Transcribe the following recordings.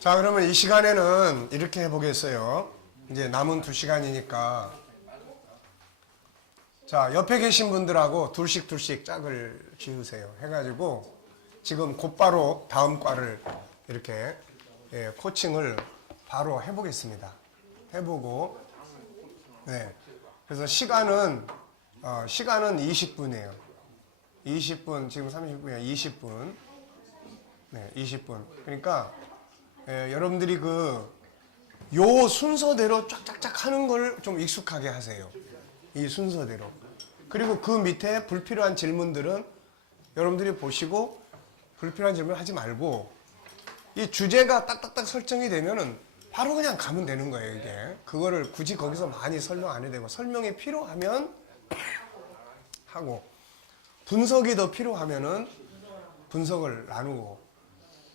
자, 그러면 이 시간에는 이렇게 해보겠어요. 이제 남은 2시간이니까. 자, 옆에 계신 분들하고 둘씩 짝을 지으세요. 해가지고 지금 곧바로 다음 과를 이렇게 코칭을 바로 해보겠습니다. 해보고, 네. 그래서 시간은 20분이에요. 20분, 지금 30분이야. 20분. 네, 20분. 그러니까, 여러분들이 요 순서대로 쫙쫙쫙 하는 걸 좀 익숙하게 하세요. 이 순서대로. 그리고 그 밑에 불필요한 질문들은 여러분들이 보시고 불필요한 질문 하지 말고 이 주제가 딱딱딱 설정이 되면은 바로 그냥 가면 되는 거예요, 이게. 그거를 굳이 거기서 많이 설명 안 해도 되고 설명이 필요하면 하고 분석이 더 필요하면은 분석을 나누고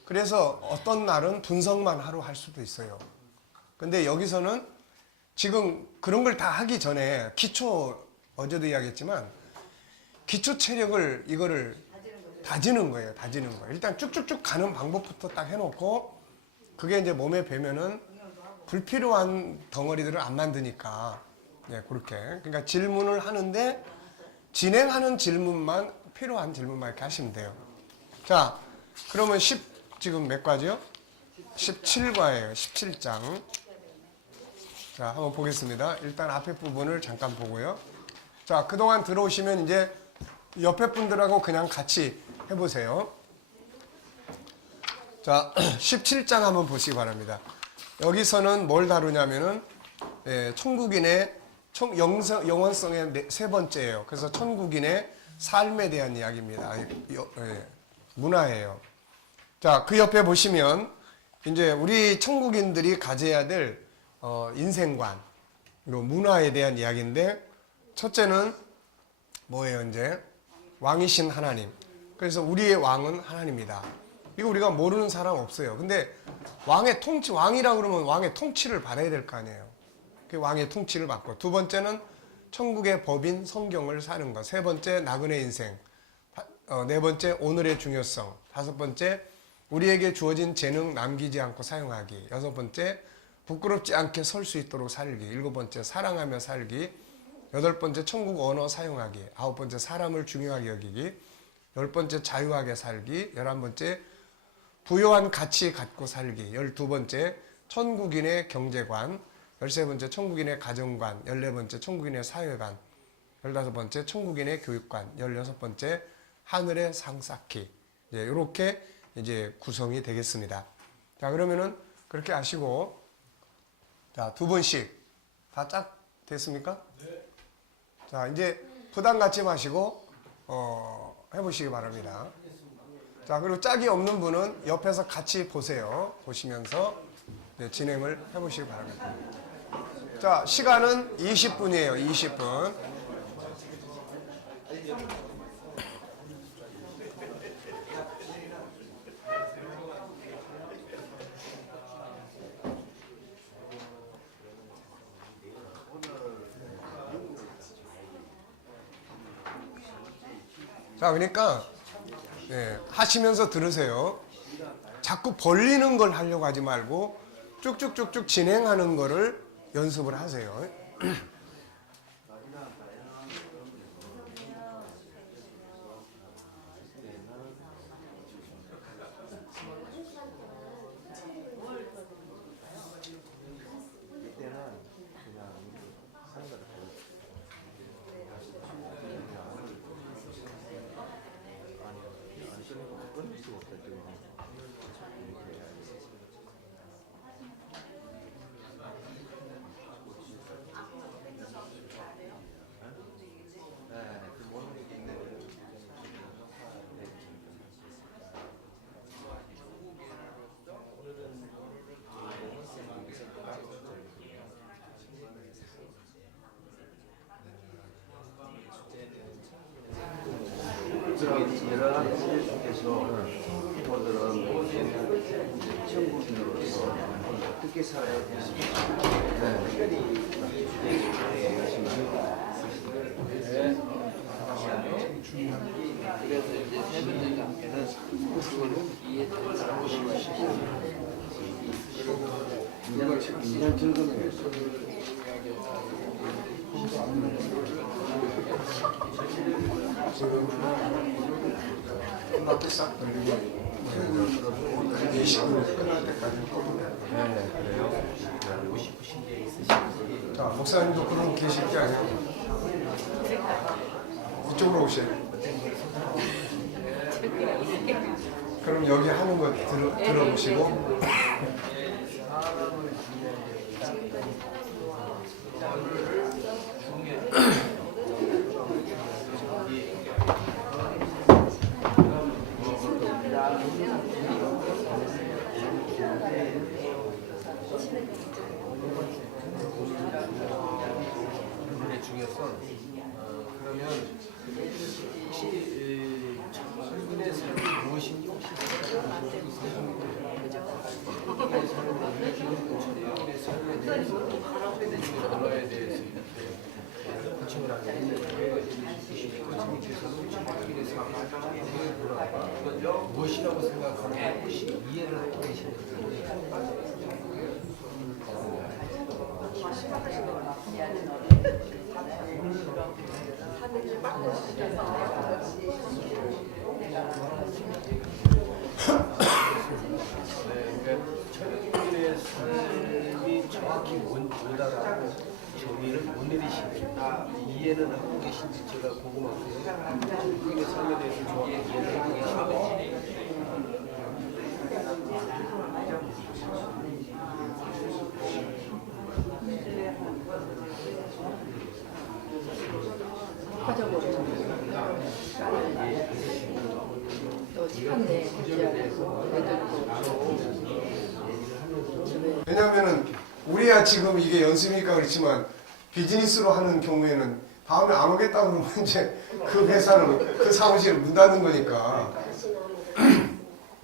그래서 어떤 날은 분석만 하루 할 수도 있어요. 근데 여기서는 지금 그런 걸 다 하기 전에 기초, 어제도 이야기했지만 기초 체력을 이거를 다지는 거예요. 일단 쭉쭉쭉 가는 방법부터 딱 해놓고 그게 이제 몸에 배면은 불필요한 덩어리들을 안 만드니까 그렇게. 그러니까 질문을 하는데 진행하는 질문만 필요한 질문만 이렇게 하시면 돼요. 자, 그러면 지금 몇 과지요? 17과예요. 17장. 자, 한번 보겠습니다. 일단 앞에 부분을 잠깐 보고요. 자, 그동안 들어오시면 이제 옆에 분들하고 그냥 같이 해보세요. 자, 17장 한번 보시기 바랍니다. 여기서는 뭘 다루냐면은, 천국인의 영원성의 세 번째예요. 그래서 천국인의 삶에 대한 이야기입니다. 문화예요. 자, 그 옆에 보시면, 이제 우리 천국인들이 가져야 될 인생관, 그리고 문화에 대한 이야기인데, 첫째는 뭐예요, 이제? 왕이신 하나님. 그래서 우리의 왕은 하나님이다. 이거 우리가 모르는 사람 없어요. 근데 왕의 통치, 왕이라고 그러면 왕의 통치를 받아야 될 거 아니에요. 그 왕의 통치를 받고. 두 번째는 천국의 법인 성경을 사는 것. 세 번째, 나그네 인생. 네 번째, 오늘의 중요성. 다섯 번째, 우리에게 주어진 재능 남기지 않고 사용하기. 여섯 번째, 부끄럽지 않게 설 수 있도록 살기. 일곱 번째, 사랑하며 살기. 여덟 번째, 천국 언어 사용하기. 아홉 번째, 사람을 중요하게 여기기. 열 번째, 자유하게 살기. 11번째, 부요한 가치 갖고 살기. 12번째, 천국인의 경제관. 13번째, 천국인의 가정관. 14번째, 천국인의 사회관. 15번째, 천국인의 교육관. 16번째, 하늘의 상 쌓기. 이렇게 이제 구성이 되겠습니다. 자, 그러면은 그렇게 하시고, 자, 두 번씩 다 짝 됐습니까? 네. 자, 이제 부담 갖지 마시고, 해보시기 바랍니다. 자, 그리고 짝이 없는 분은 옆에서 같이 보세요. 보시면서 진행을 해보시기 바랍니다. 자, 시간은 20분이에요. 20분. 자, 그러니까 하시면서 들으세요. 자꾸 벌리는 걸 하려고 하지 말고 쭉쭉쭉쭉 진행하는 거를 연습을 하세요. 여러 가지 중에서 오늘은 천국인으로서 어떻게 살아야 되는지 특별히 그래서 이제 세 번째 단계는 그걸 이해를 보시고 이건 즐거워요. 지금 끝났게 싹 돌리고 20분 끝날 때까지 네네 그래요. 자, 목사님도 그럼 계실게 아니에요? 이쪽으로 오세요. 그럼 여기 하는 거 들어보시고 부분의 중요성 그러면 설문의 삶이 무엇인지 혹시 설문의 삶에 대해서 언어에 대해서 이렇게 코칭을 하는데 코칭님께서는 자기의 삶을 무엇이라고 생각하는 혹시 이해를 하고 계시는지 천국인의 삶이 정확히 뭐다라고 정의를 못 내리시니까 이해는 하고 계신지 제가 궁금한데요. 천국인의 삶에 대해서 정확히 이해를 하고 계신지. 또 시간대 왜냐면은 우리야 지금 이게 연습이니까 그렇지만 비즈니스로 하는 경우에는 다음에 안 오겠다 그러면 이제 그 회사는 그 사무실을 문 닫는 거니까.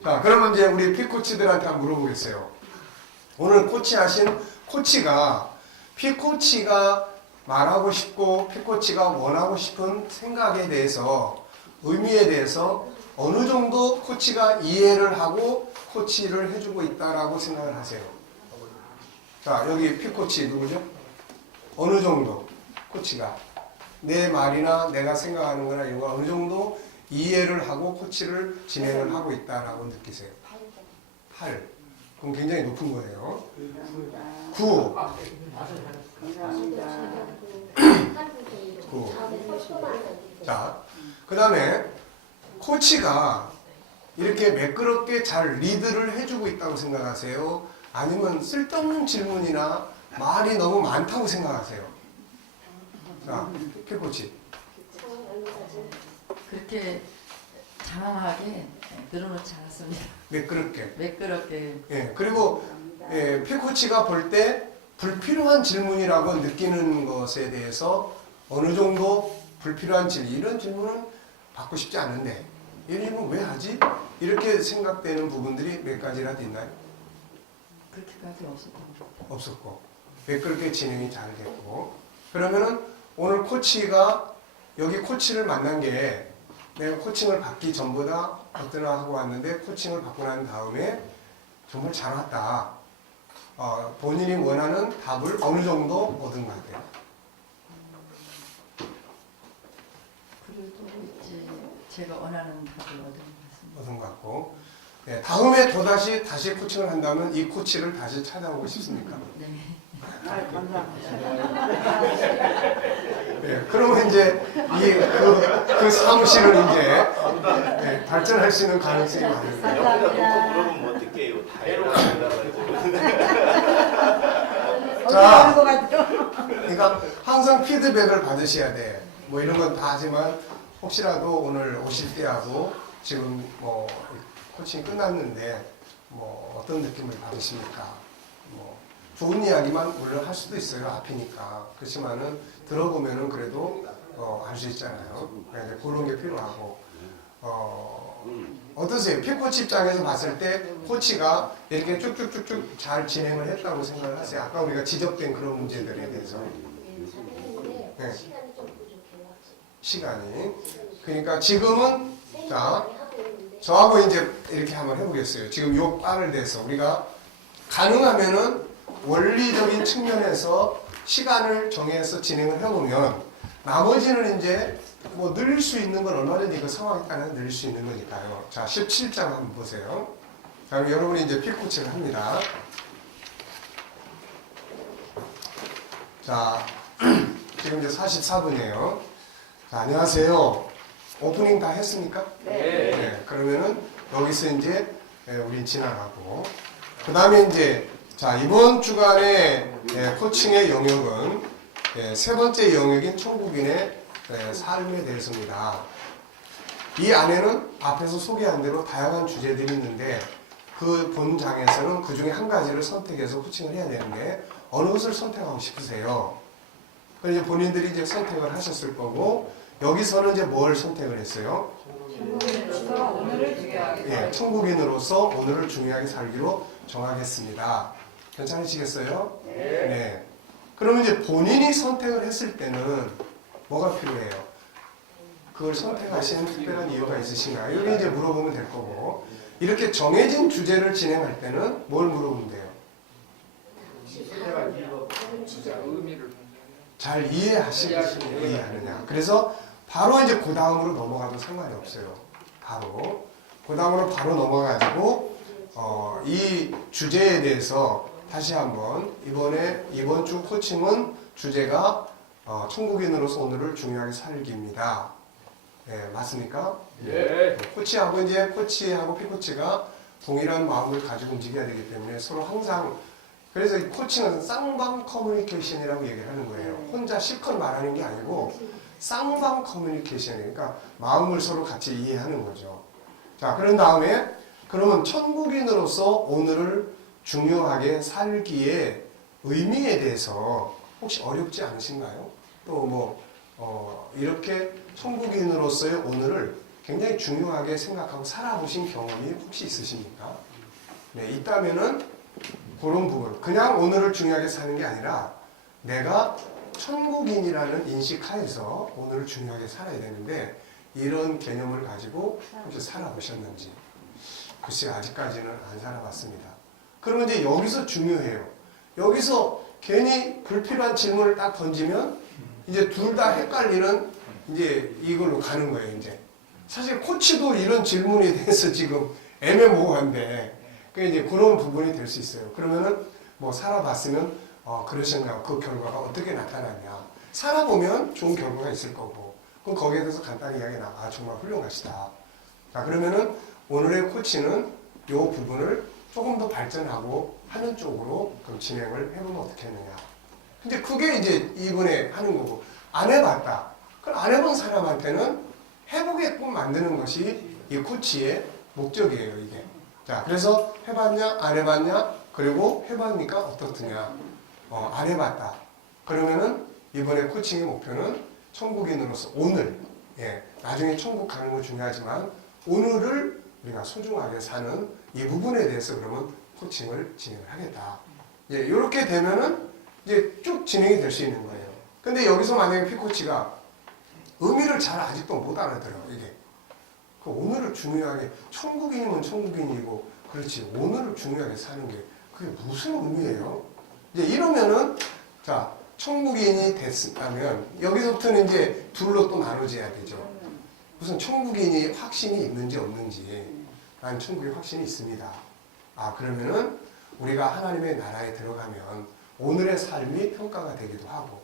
자, 그러면 이제 우리 피코치들한테 한번 물어보겠어요. 오늘 코치하신 코치가 피코치가 말하고 싶고 피코치가 원하고 싶은 생각에 대해서 의미에 대해서 어느 정도 코치가 이해를 하고 코치를 해주고 있다라고 생각을 하세요. 자, 여기 피코치 누구죠? 어느 정도 코치가 내 말이나 내가 생각하는 거나 이런 거 어느 정도 이해를 하고 코치를 진행을 하고 있다라고 느끼세요? 8. 그럼 굉장히 높은 거예요. 9. 9. 자, 그 다음에 코치가 이렇게 매끄럽게 잘 리드를 해주고 있다고 생각하세요? 아니면 쓸데없는 질문이나 말이 너무 많다고 생각하세요? 자, 피코치. 그렇게 장황하게 늘어놓지 않았습니다. 매끄럽게. 매끄럽게. 예, 그리고 피코치가 볼 때 불필요한 질문이라고 느끼는 것에 대해서 어느 정도 불필요한 질문, 이런 질문은 받고 싶지 않은데 이런 질문 왜 하지? 이렇게 생각되는 부분들이 몇 가지라도 있나요? 그렇게까지 없었던 것 같아요. 없었고 매끄럽게 진행이 잘 됐고. 그러면은 오늘 코치가 여기 코치를 만난 게 내가 코칭을 받기 전보다 어떠나 하고 왔는데 코칭을 받고 난 다음에 정말 잘 왔다. 본인이 원하는 답을 어느 정도 얻은 것 같아요. 그래도 이제 제가 원하는 답을 얻은 것 같습니다. 얻은 것 같고. 네, 다음에 또다시 코칭을 한다면 이 코치를 다시 찾아오고 싶습니까? 네. 네, 그러면 이제 그 사무실은 이제 발전할 수 있는 가능성이 많은 거예요. 여기다 놓고 물어보면 어떡해요? 다 해라고. 자, 그러니까 항상 피드백을 받으셔야 돼. 뭐 이런 건 다 하지만 혹시라도 오늘 오실 때하고 지금 뭐 코칭이 끝났는데 뭐 어떤 느낌을 받으십니까? 뭐 좋은 이야기만 물론 할 수도 있어요. 앞이니까. 그렇지만은 들어보면은 그래도 알 수 있잖아요. 그러니까 이제 그런 게 필요하고. 어떠세요? 피코치 입장에서 봤을 때 코치가 이렇게 쭉쭉쭉쭉 잘 진행을 했다고 생각을 하세요? 아까 우리가 지적된 그런 문제들에 대해서. 네. 시간이. 그러니까 지금은 자, 저하고 이제 이렇게 한번 해보겠어요. 지금 요 바를 대서 우리가 가능하면은 원리적인 측면에서 시간을 정해서 진행을 해보면 나머지는 이제 뭐 늘릴 수 있는 건 얼마든지 그 상황에 따라 늘릴 수 있는 거니까요. 자, 17장 한번 보세요. 자, 그럼 여러분이 이제 픽코치를 합니다. 자, 지금 이제 44분이에요. 자, 안녕하세요. 오프닝 다 했습니까? 네. 그러면은 여기서 이제 우린 지나가고 그 다음에 이제 자 이번 주간의 코칭의 영역은 세 번째 영역인 천국인의 삶에 대해서입니다. 이 안에는 앞에서 소개한 대로 다양한 주제들이 있는데 그 본장에서는 그 중에 한 가지를 선택해서 코칭을 해야 되는데 어느 것을 선택하고 싶으세요? 그래서 이제 본인들이 이제 선택을 하셨을 거고 여기서는 이제 뭘 선택을 했어요? 천국인으로서 오늘을 중요하게 살기로 정하겠습니다. 괜찮으시겠어요? 네. 그러면 이제 본인이 선택을 했을 때는 뭐가 필요해요? 그걸 선택하신 특별한 이유가 있으신가요? 이렇게 이제 물어보면 될 거고 이렇게 정해진 주제를 진행할 때는 뭘 물어보면 돼요? 잘 이해하느냐. 그래서 바로 이제 그 다음으로 넘어가도 상관이 없어요. 바로 그 다음으로 바로 넘어가지고 이 주제에 대해서 다시 한번 이번 주 코칭은 주제가 천국인으로서 오늘을 중요하게 살기입니다. 네, 맞습니까? 네. 코치하고 피코치가 동일한 마음을 가지고 움직여야 되기 때문에 서로 항상 그래서 이 코칭은 쌍방 커뮤니케이션이라고 얘기를 하는 거예요. 혼자 실컷 말하는 게 아니고 쌍방 커뮤니케이션이니까 그러니까 마음을 서로 같이 이해하는 거죠. 자, 그런 다음에 그러면 천국인으로서 오늘을 중요하게 살기의 의미에 대해서 혹시 어렵지 않으신가요? 또 이렇게 천국인으로서의 오늘을 굉장히 중요하게 생각하고 살아보신 경험이 혹시 있으십니까? 네, 있다면은 그런 부분 그냥 오늘을 중요하게 사는 게 아니라 내가 천국인이라는 인식하에서 오늘을 중요하게 살아야 되는데 이런 개념을 가지고 혹시 살아보셨는지 글쎄 아직까지는 안 살아봤습니다. 그러면 이제 여기서 중요해요. 여기서 괜히 불필요한 질문을 딱 던지면 이제 둘 다 헷갈리는 이제 이걸로 가는 거예요. 이제 사실 코치도 이런 질문에 대해서 지금 애매모호한데 이제 그런 부분이 될 수 있어요. 그러면은 살아봤으면 그러신가 그 결과가 어떻게 나타나냐. 살아보면 좋은 결과가 있을 거고 그럼 거기에 대해서 간단히 이야기나 정말 훌륭하시다. 자, 그러면은 오늘의 코치는 이 부분을 조금 더 발전하고 하는 쪽으로 그럼 진행을 해보면 어떻게 하느냐. 근데 그게 이제 이번에 하는 거고 안 해봤다. 그럼 안 해본 사람한테는 해보게끔 만드는 것이 이 코치의 목적이에요. 이게. 자, 그래서 해봤냐 안 해봤냐 그리고 해봤니까 어떻느냐. 안 해봤다. 그러면은 이번에 코칭의 목표는 천국인으로서 오늘 나중에 천국 가는 건 중요하지만 오늘을 우리가 소중하게 사는 이 부분에 대해서 그러면 코칭을 진행을 하겠다. 이렇게 되면은 이제 쭉 진행이 될 수 있는 거예요. 근데 여기서 만약에 피코치가 의미를 잘 아직도 못 알아들어. 이게 그 오늘을 중요하게 천국인이면 천국인이고 그렇지 오늘을 중요하게 사는 게 그게 무슨 의미예요? 이제 이러면은 자 천국인이 됐다면 여기서부터는 이제 둘로 또 나눠져야 되죠. 우선 천국인이 확신이 있는지 없는지 난 천국에 확신이 있습니다. 그러면은 우리가 하나님의 나라에 들어가면 오늘의 삶이 평가가 되기도 하고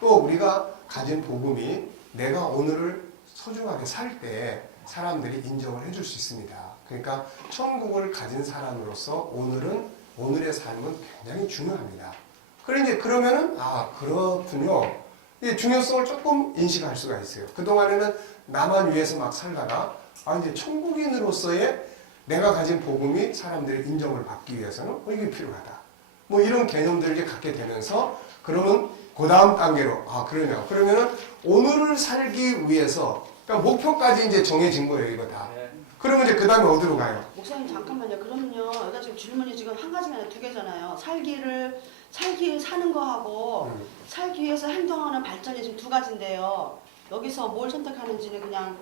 또 우리가 가진 복음이 내가 오늘을 소중하게 살 때 사람들이 인정을 해줄 수 있습니다. 그러니까 천국을 가진 사람으로서 오늘의 삶은 굉장히 중요합니다. 그러면은 그렇군요. 이 중요성을 조금 인식할 수가 있어요. 그동안에는 나만 위해서 막 살다가 이제 천국인으로서의 내가 가진 복음이 사람들의 인정을 받기 위해서는 이게 필요하다. 이런 개념들을 갖게 되면서 그러면 그 다음 단계로 그러면은 오늘을 살기 위해서 그러니까 목표까지 이제 정해진 거예요. 이거 다. 그러면 이제 그 다음에 어디로 가요? 목사님 잠깐만요. 그럼요. 여기다 지금 질문이 지금 한 가지가 아니라 두 개잖아요. 살기 사는 거하고 살기 위해서 행동하는 발전이 지금 두 가지인데요. 여기서 뭘 선택하는지는 그냥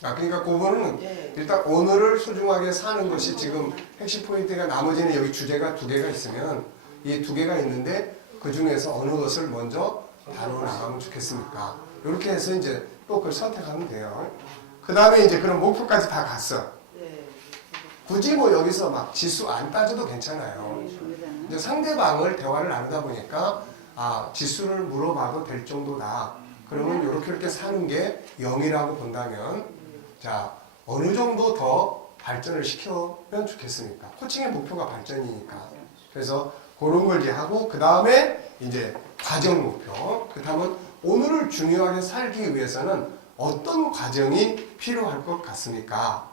그러니까 그거는 네. 일단 오늘을 소중하게 사는 것이 지금 핵심 포인트가 나머지는 여기 주제가 두 개가 있으면 이 두 개가 있는데 그 중에서 어느 것을 먼저 다루어 나가면 좋겠습니까? 이렇게 해서 이제 또 그걸 선택하면 돼요. 그 다음에 이제 그런 목표까지 다 갔어. 네. 굳이 뭐 여기서 막 지수 안 따져도 괜찮아요. 이제 상대방을 대화를 나누다 보니까 지수를 물어봐도 될 정도다. 그러면 이렇게 사는 게 0이라고 본다면 자 어느 정도 더 발전을 시켜면 좋겠습니까? 코칭의 목표가 발전이니까. 그래서 그런 걸 이제 하고 그 다음에 이제 과정 목표. 그 다음은 오늘을 중요하게 살기 위해서는 어떤 과정이 필요할 것 같습니까?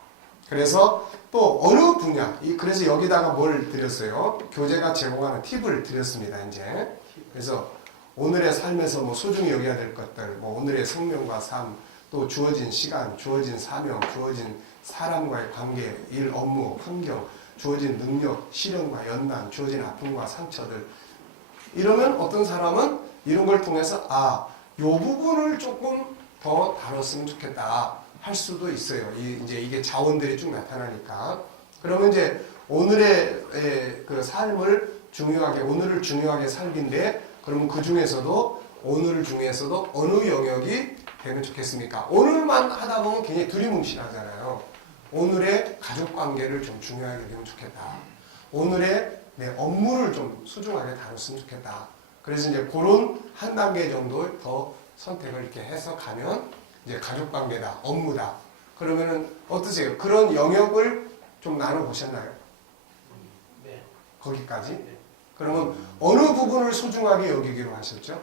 그래서 또 어느 분야, 그래서 여기다가 뭘 드렸어요? 교재가 제공하는 팁을 드렸습니다, 이제. 그래서 오늘의 삶에서 뭐 소중히 여겨야 될 것들, 뭐 오늘의 생명과 삶, 또 주어진 시간, 주어진 사명, 주어진 사람과의 관계, 일, 업무, 환경, 주어진 능력, 시련과 연단, 주어진 아픔과 상처들. 이러면 어떤 사람은 이런 걸 통해서 요 부분을 조금 더 다뤘으면 좋겠다 할 수도 있어요. 이제 이게 자원들이 쭉 나타나니까. 그러면 이제 오늘의 그 삶을 중요하게, 오늘을 중요하게 살긴데, 그러면 그 중에서도 오늘 중에서도 어느 영역이 되면 좋겠습니까? 오늘만 하다 보면 굉장히 두리뭉실하잖아요. 오늘의 가족 관계를 좀 중요하게 되면 좋겠다. 오늘의 내 업무를 좀 소중하게 다뤘으면 좋겠다. 그래서 이제 그런 한 단계 정도 더 선택을 이렇게 해서 가면 이제 가족 관계다, 업무다. 그러면은 어떠세요? 그런 영역을 좀 나눠 보셨나요? 네. 거기까지? 그러면 어느 부분을 소중하게 여기기로 하셨죠?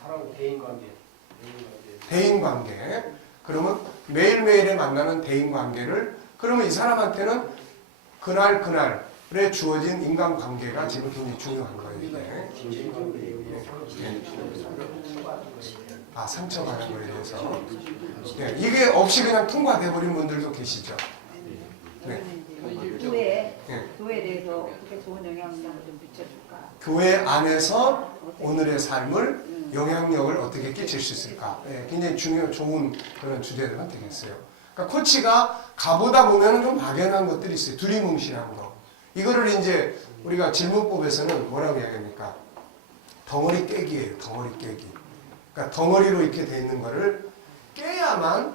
사람 대인관계. 대인관계. 그러면 매일매일에 만나는 대인관계를 그러면 이 사람한테는 그날에 주어진 인간관계가 지금 굉장히 중요한 거예요. 이게. 상처받은 거에 대해서. 이게 없이 그냥 통과돼버린 분들도 계시죠. 네. 교회에 대해서 어떻게 좋은 영향력을 좀 미쳐줄까? 교회 안에서 오늘의 삶을 영향력을 어떻게 끼칠 수 있을까? 굉장히 좋은 그런 주제를 선택했어요. 그러니까 코치가 가보다 보면 좀 막연한 것들이 있어요. 두리뭉실한 거. 이거를 이제 우리가 질문법에서는 뭐라고 이야기합니까? 덩어리 깨기예요. 덩어리 깨기. 그러니까 덩어리로 이렇게 돼 있는 거를 깨야만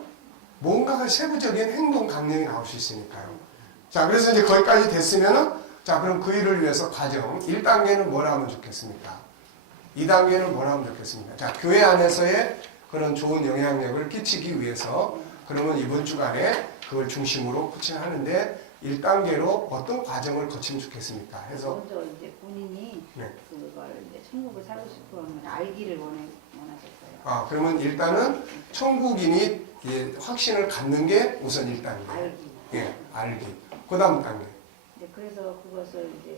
뭔가가 세부적인 행동 강령이 나올 수 있으니까요. 자, 그래서 이제 거기까지 됐으면은 자, 그럼 그 일을 위해서 과정 1단계는 뭘 하면 좋겠습니까? 2단계는 뭘 하면 좋겠습니까? 자, 교회 안에서의 그런 좋은 영향력을 끼치기 위해서 그러면 이번 주간에 그걸 중심으로 코칭을 하는데 1단계로 어떤 과정을 거치면 좋겠습니까? 해서 먼저 이제 본인이 그걸 이제 천국을 살고 싶은 알기를 원하셨어요. 그러면 일단은 천국인이 확신을 갖는 게 우선 1단계. 알기. 알기. 그 다음 단계. 네, 그래서 그것을 이제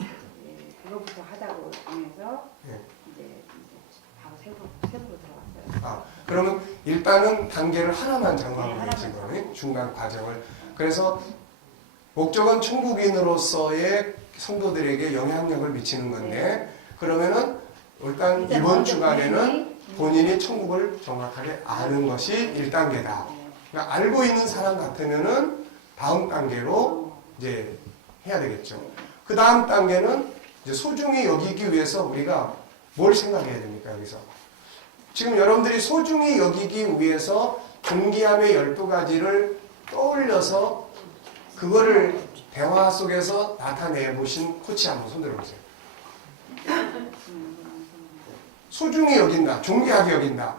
그것부터 하자고 정해서 이제 바로 세부로 들어갔어요. 그러면 일단은 단계를 하나만 정하고 하나만 지금 중간 과정을. 그래서 목적은 천국인으로서의 성도들에게 영향력을 미치는 건데 그러면은 일단 이번 주간에는 본인이 천국을 정확하게 아는 것이 1단계다. 그러니까 알고 있는 사람 같으면은 다음 단계로 이제 해야 되겠죠. 그 다음 단계는 이제 소중히 여기기 위해서 우리가 뭘 생각해야 됩니까, 여기서? 지금 여러분들이 소중히 여기기 위해서 존귀함의 12가지를 떠올려서 그거를 대화 속에서 나타내 보신 코치 한번 손들어 보세요. 소중히 여긴다, 존귀하게 여긴다.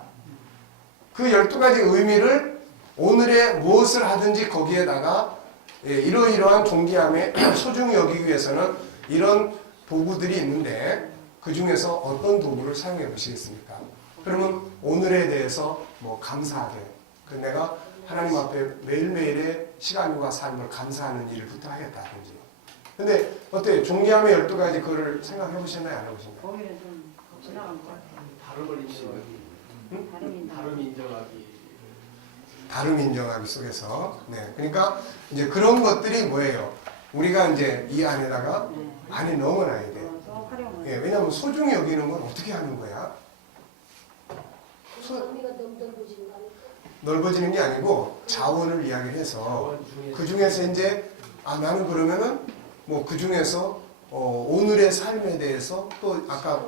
그 12가지 의미를 오늘의 무엇을 하든지 거기에다가 이러이러한 존귀함에 소중히 여기기 위해서는 이런 도구들이 있는데 그 중에서 어떤 도구를 사용해 보시겠습니까? 그러면 오늘에 대해서 뭐 감사하게 내가 하나님 앞에 매일매일의 시간과 삶을 감사하는 일부터 하겠다든지. 근데 어때요? 존귀함의 12가지 그거를 생각해 보셨나요? 안 해보셨나요? 거기는 좀 지나간 것 같아요. 다름을 인정하기. 다름 인정하기. 다름 인정하기 속에서. 그러니까 이제 그런 것들이 뭐예요? 우리가 이제 이 안에다가 많이 넣어놔야 돼요. 예, 왜냐하면 소중히 여기는 건 어떻게 하는 거야? 넓어지는 게 아니고 자원을 이야기를 해서 그 중에서 이제 나는 그러면은 뭐 그 중에서 오늘의 삶에 대해서 또 아까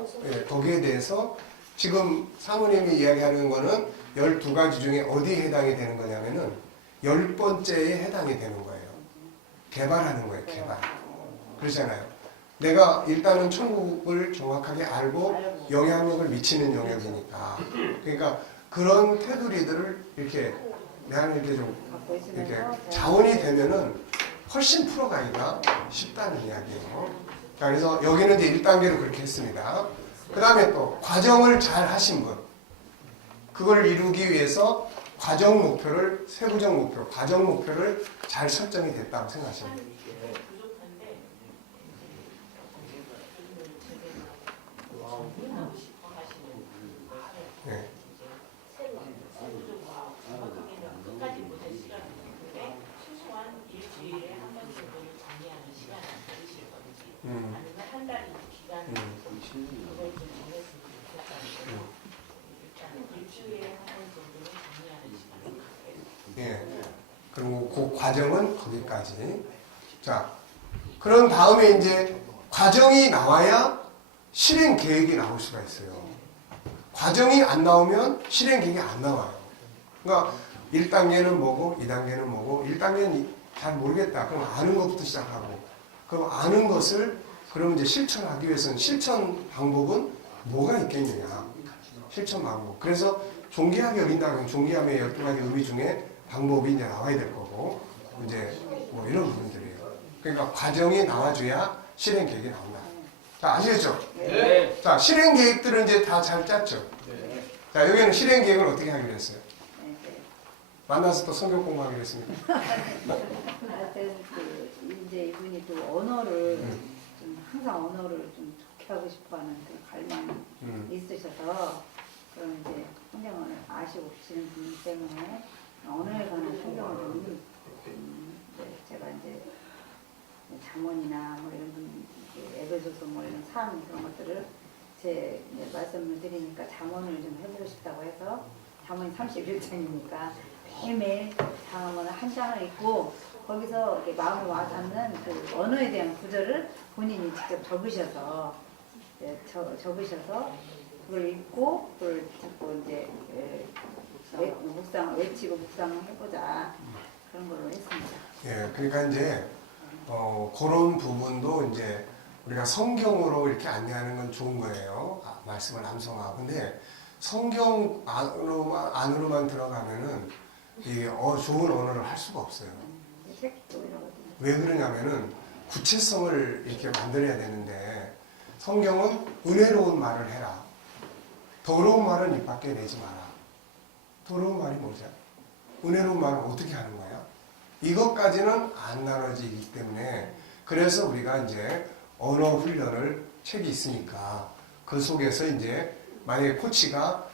덕에 대해서 지금 사모님이 이야기하는 거는 12가지 중에 어디에 해당이 되는 거냐면은 10번째에 해당이 되는 거예요. 개발하는 거예요. 개발. 그렇잖아요. 내가 일단은 천국을 정확하게 알고 영향력을 미치는 영역이니까. 그러니까 그런 테두리들을 이렇게 내가 이렇게 좀 갖고 이렇게 있으면서 자원이 되면은 훨씬 풀어가기가 쉽다는 이야기예요. 자, 그래서 여기는 이제 1단계로 그렇게 했습니다. 그 다음에 또 과정을 잘 하신 분. 그걸 이루기 위해서 과정 목표를, 세부적 목표, 과정 목표를 잘 설정이 됐다고 생각하시면 돼요. 네. 예. 그리고 그 과정은 거기까지. 자, 그런 다음에 이제 과정이 나와야 실행 계획이 나올 수가 있어요. 과정이 안 나오면 실행 계획이 안 나와요. 그러니까 1단계는 뭐고 2단계는 뭐고 1단계는 잘 모르겠다. 그럼 아는 것부터 시작하고 그럼 아는 것을 그럼 이제 실천하기 위해서는 실천 방법은 뭐가 있겠느냐. 실천 방법. 그래서 존귀하게 여긴다 그러면 존귀함의 12가지 의미 중에 방법이 이제 나와야 될 거고 이제 뭐 이런 부분들이에요. 그러니까 과정이 나와줘야 실행 계획이 나온다. 자, 아시겠죠? 네. 자, 실행 계획들은 이제 다 잘 짰죠? 네. 자, 여기는 실행 계획을 어떻게 하기로 했어요? 네. 만나서 또 성경 공부하기로 했습니다. 하여튼 이제 이분이 또 언어를 좀 항상 언어를 좀 좋게 하고 싶어하는 그 갈망이 있으셔서 그런 이제 성경을 아시고 계시는 분 때문에 언어에 관한 성경을 좀 제가 이제 잠언이나 뭐 이런 분 에베소서 뭐 이런 삶 그런 것들을 제 말씀을 드리니까 잠언을 좀 해보고 싶다고 해서 잠언이 31장이니까 매일매일 잠언을 한 장을 읽고 거기서 이렇게 마음에 와닿는 그 언어에 대한 구절을 본인이 직접 적으셔서 그걸 읽고 그걸 듣고 이제 외치고 묵상을 해보자 그런 걸로 했습니다. 예, 그러니까 이제 그런 부분도 이제 우리가 성경으로 이렇게 안내하는 건 좋은 거예요. 말씀을 암송하고. 근데 성경 안으로만 들어가면은 이게 좋은 언어를 할 수가 없어요. 왜 그러냐면은 구체성을 이렇게 만들어야 되는데 성경은 은혜로운 말을 해라. 더러운 말은 입 밖에 내지 마라. 더러운 말이 뭐죠? 은혜로운 말은 어떻게 하는 거야? 이것까지는 안 나눠지기 때문에 그래서 우리가 이제 언어 훈련을 책이 있으니까 그 속에서 이제 만약에 코치가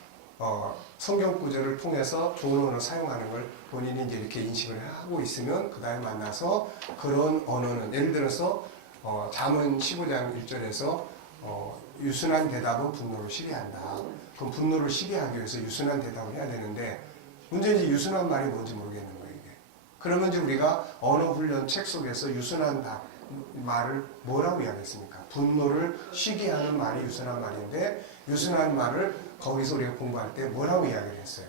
성경 구절을 통해서 좋은 언어를 사용하는 걸 본인이 이제 이렇게 인식을 하고 있으면 그 다음에 만나서 그런 언어는 예를 들어서 잠언 15장 1절에서 유순한 대답은 분노를 시기한다. 그럼 분노를 시기하기 위해서 유순한 대답을 해야 되는데 문제는 이제 유순한 말이 뭔지 모르겠는 거예요. 이게. 그러면 이제 우리가 언어 훈련 책 속에서 유순한 말을 뭐라고 이야기했습니까? 분노를 시기하는 말이 유순한 말인데 유순한 말을 거기서 우리가 공부할 때 뭐라고 이야기를 했어요?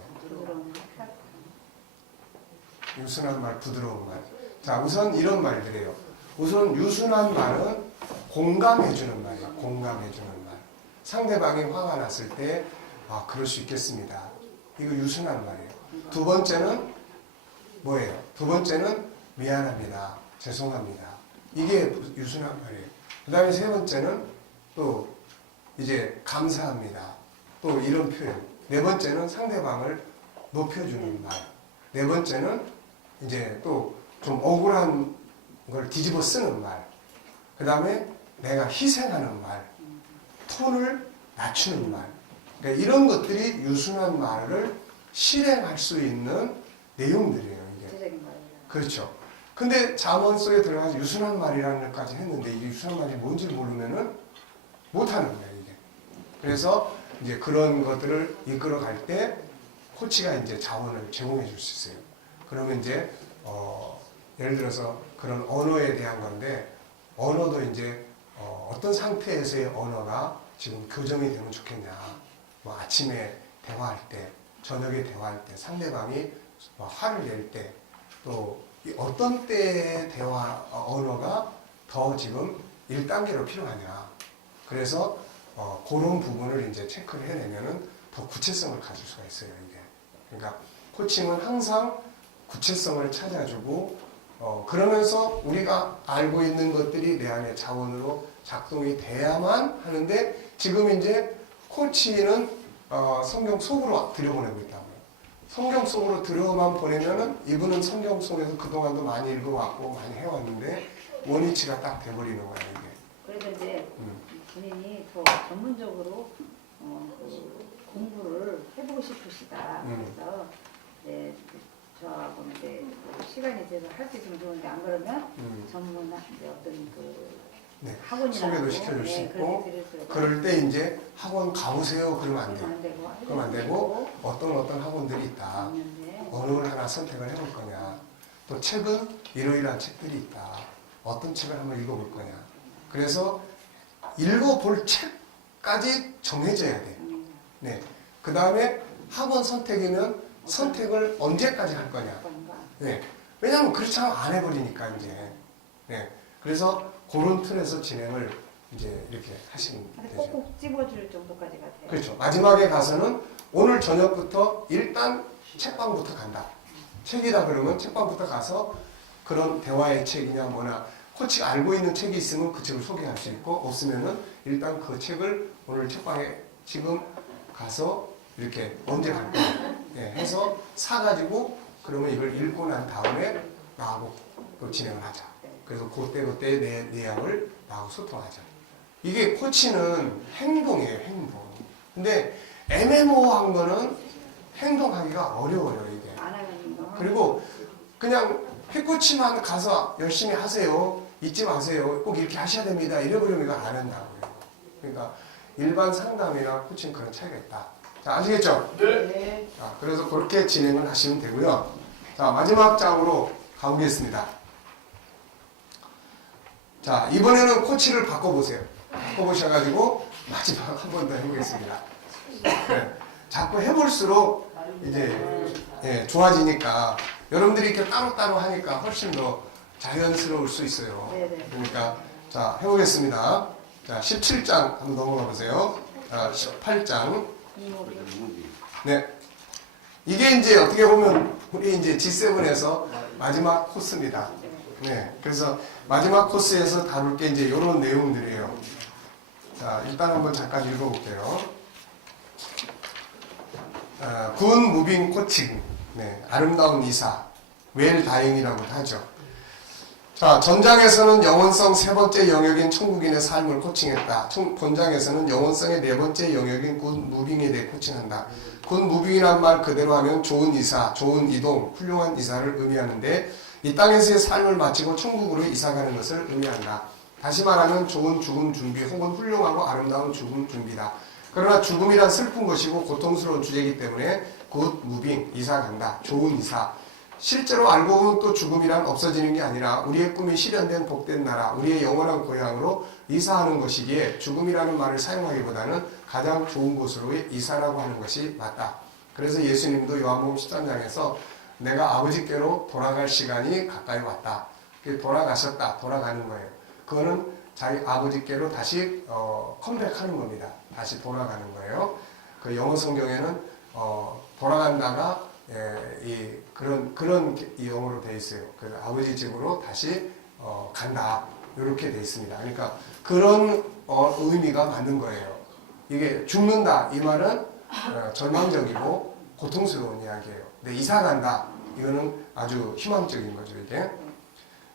유순한 말, 부드러운 말. 자, 우선 이런 말들이에요. 우선 유순한 말은 공감해주는 말이에요. 공감해주는 말. 상대방이 화가 났을 때 그럴 수 있겠습니다. 이거 유순한 말이에요. 두 번째는 뭐예요? 두 번째는 미안합니다. 죄송합니다. 이게 유순한 말이에요. 그 다음에 세 번째는 또 이제 감사합니다. 또 이런 표현. 네 번째는 상대방을 높여주는 말. 네 번째는 이제 또 좀 억울한 걸 뒤집어 쓰는 말. 그 다음에 내가 희생하는 말. 톤을 낮추는 말. 그러니까 이런 것들이 유순한 말을 실행할 수 있는 내용들이에요. 이게. 그렇죠. 근데 잠언 속에 들어가서 유순한 말이라는 것까지 했는데 이 유순한 말이 뭔지 모르면은 못하는 거예요, 이게. 그래서 이제 그런 것들을 이끌어갈 때 코치가 이제 자원을 제공해 줄 수 있어요. 그러면 이제 예를 들어서 그런 언어에 대한 건데 언어도 이제 어떤 상태에서의 언어가 지금 교정이 되면 좋겠냐. 뭐 아침에 대화할 때, 저녁에 대화할 때, 상대방이 뭐 화를 낼 때, 또 어떤 때의 대화 언어가 더 지금 1단계로 필요하냐. 그래서 그런 부분을 이제 체크를 해내면은 더 구체성을 가질 수가 있어요, 이게. 그러니까 코칭은 항상 구체성을 찾아주고 그러면서 우리가 알고 있는 것들이 내 안에 자원으로 작동이 돼야만 하는데 지금 이제 코치는 성경 속으로 들여보내고 있다고요. 성경 속으로 들여만 보내면은 이분은 성경 속에서 그동안도 많이 읽어왔고 많이 해왔는데 원위치가 딱 돼버리는 거예요, 이게. 그래서 이제 본인이 더 전문적으로 그 공부를 해보고 싶으시다. 그래서 이제 저하고 이제 시간이 돼서 할 수 있으면 좋은데 안 그러면 전문 이제 어떤 그 네, 학원이라고 소개도 시켜줄 수 있고 그렇게 드릴 수가 그럴 때 이제 학원 가보세요 그러면 안 돼요. 안 되고 그럼 안 되고 어떤 학원들이 있다. 있는데 어느 걸 하나 선택을 해볼 거냐. 또 책은 이러이러한 책들이 있다. 어떤 책을 한번 읽어볼 거냐. 그래서 읽어볼 책까지 정해져야 돼. 네. 그 다음에 학원 선택이면 선택을 언제까지 할 거냐. 네. 왜냐하면 그렇지 않으면 안 해버리니까 이제. 네. 그래서 그런 틀에서 진행을 이제 이렇게 하시면 근데 되죠. 꼭꼭 집어줄 정도까지 같아요. 그렇죠. 마지막에 가서는 오늘 저녁부터 일단 책방부터 간다. 책이다 그러면 책방부터 가서 그런 대화의 책이냐 뭐나 코치가 알고 있는 책이 있으면 그 책을 소개할 수 있고 없으면은 일단 그 책을 오늘 책방에 지금 가서 이렇게 언제 갈 거야 해서 사가지고 그러면 이걸 읽고 난 다음에 나하고 또 진행을 하자. 그래서 그때 내 내용을 나하고 소통하자. 이게 코치는 행동이에요, 행동. 근데 애매모호한 거는 행동하기가 어려워요, 이게. 안 하는 거. 그리고 그냥 해코치만 가서 열심히 하세요. 잊지 마세요. 꼭 이렇게 하셔야 됩니다. 이래버리면 이거 안 한다고요. 그러니까 일반 상담이나 코칭 그런 차이가 있다. 자, 아시겠죠? 네. 자, 그래서 그렇게 진행을 하시면 되고요. 자, 마지막 장으로 가보겠습니다. 자, 이번에는 코치를 바꿔보세요. 바꿔보셔가지고 마지막 한 번 더 해보겠습니다. 네. 자꾸 해볼수록 이제 좋아지니까 여러분들이 이렇게 따로따로 하니까 훨씬 더 자연스러울 수 있어요. 네네. 그러니까 자, 해보겠습니다. 자, 17장 한번 넘어가 보세요. 자, 18장. 네. 이게 이제 어떻게 보면 우리 이제 G7에서 마지막 코스입니다. 네. 그래서 마지막 코스에서 다룰 게 이제 이런 내용들이에요. 자, 일단 한번 잠깐 읽어볼게요. 굿 무빙 코칭. 네. 아름다운 이사. 웰 다잉이라고도 하죠. 자, 전장에서는 영혼성 세 번째 영역인 천국인의 삶을 코칭했다. 본장에서는 영혼성의 네 번째 영역인 굿 무빙에 대해 코칭한다. 굿 무빙이란 말 그대로 하면 좋은 이사, 좋은 이동, 훌륭한 이사를 의미하는데 이 땅에서의 삶을 마치고 천국으로 이사가는 것을 의미한다. 다시 말하면 좋은 죽음 준비 혹은 훌륭하고 아름다운 죽음 준비다. 그러나 죽음이란 슬픈 것이고 고통스러운 주제이기 때문에 굿 무빙, 이사 간다. 좋은 이사. 실제로 알고 보면 또 죽음이란 없어지는 게 아니라 우리의 꿈이 실현된 복된 나라, 우리의 영원한 고향으로 이사하는 것이기에 죽음이라는 말을 사용하기보다는 가장 좋은 곳으로의 이사라고 하는 것이 맞다. 그래서 예수님도 요한복음 13장에서 내가 아버지께로 돌아갈 시간이 가까이 왔다. 돌아가셨다. 돌아가는 거예요. 그거는 자기 아버지께로 다시 컴백하는 겁니다. 다시 돌아가는 거예요. 그 영어 성경에는 돌아간다가 그런 이 영어로 돼 있어요. 그 아버지 집으로 다시 간다. 이렇게 돼 있습니다. 그러니까 그런 의미가 맞는 거예요. 이게 죽는다 이 말은 절망적이고 고통스러운 이야기예요. 근데 이사 간다 이거는 아주 희망적인 거죠, 이게.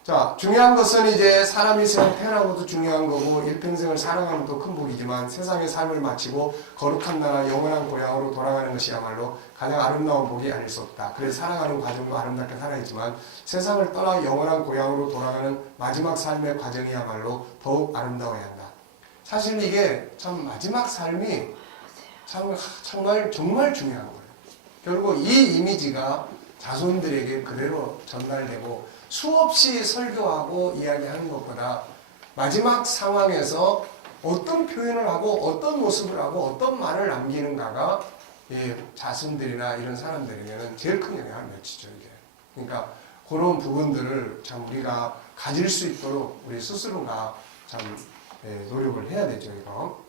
자, 중요한 것은 이제 사람이 세상 태어나고도 중요한 거고 일평생을 살아가는 것도 큰 복이지만 세상의 삶을 마치고 거룩한 나라 영원한 고향으로 돌아가는 것이야말로 가장 아름다운 복이 아닐 수 없다. 그래서 살아가는 과정도 아름답게 살아있지만 세상을 떠나 영원한 고향으로 돌아가는 마지막 삶의 과정이야말로 더욱 아름다워야 한다. 사실 이게 참 마지막 삶이 정말 중요한 거예요. 결국 이 이미지가 자손들에게 그대로 전달되고 수없이 설교하고 이야기하는 것보다 마지막 상황에서 어떤 표현을 하고 어떤 모습을 하고 어떤 말을 남기는가가 자손들이나 이런 사람들에게는 제일 큰 영향을 미치죠. 이게. 그러니까 그런 부분들을 참 우리가 가질 수 있도록 우리 스스로가 참 노력을 해야 되죠. 이거.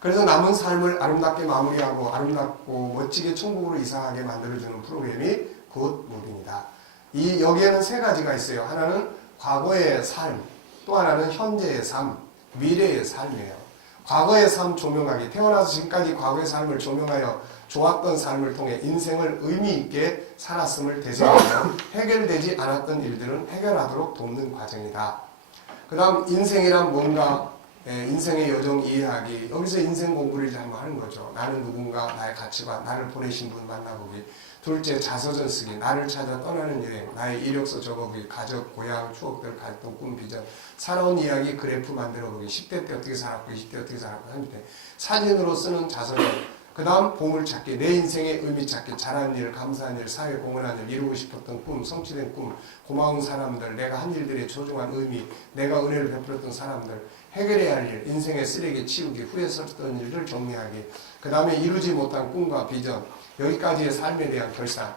그래서 남은 삶을 아름답게 마무리하고 아름답고 멋지게 천국으로 이상하게 만들어주는 프로그램이 굿 무빙이다. 여기에는 세 가지가 있어요. 하나는 과거의 삶, 또 하나는 현재의 삶, 미래의 삶이에요. 과거의 삶 조명하기, 태어나서 지금까지 과거의 삶을 조명하여 좋았던 삶을 통해 인생을 의미 있게 살았음을 되새기며 해결되지 않았던 일들은 해결하도록 돕는 과정이다. 그 다음 인생이란 뭔가, 인생의 여정 이해하기. 여기서 인생 공부를 이제 한번 하는 거죠. 나는 누군가, 나의 가치관, 나를 보내신 분 만나보기. 둘째, 자서전 쓰기. 나를 찾아 떠나는 여행. 나의 이력서 적어보기. 가족, 고향, 추억들, 갈등, 꿈, 비전. 살아온 이야기 그래프 만들어보기. 10대 때 어떻게 살았고 20대 어떻게 살았고 30대. 사진으로 쓰는 자서전. 그 다음 보물찾기, 내 인생의 의미찾기, 잘한 일, 감사한 일, 사회 공헌한 일, 이루고 싶었던 꿈, 성취된 꿈, 고마운 사람들, 내가 한 일들의 소중한 의미, 내가 은혜를 베풀었던 사람들, 해결해야 할 일, 인생의 쓰레기 치우기, 후회 썼던 일을 정리하기, 그 다음에 이루지 못한 꿈과 비전, 여기까지의 삶에 대한 결산.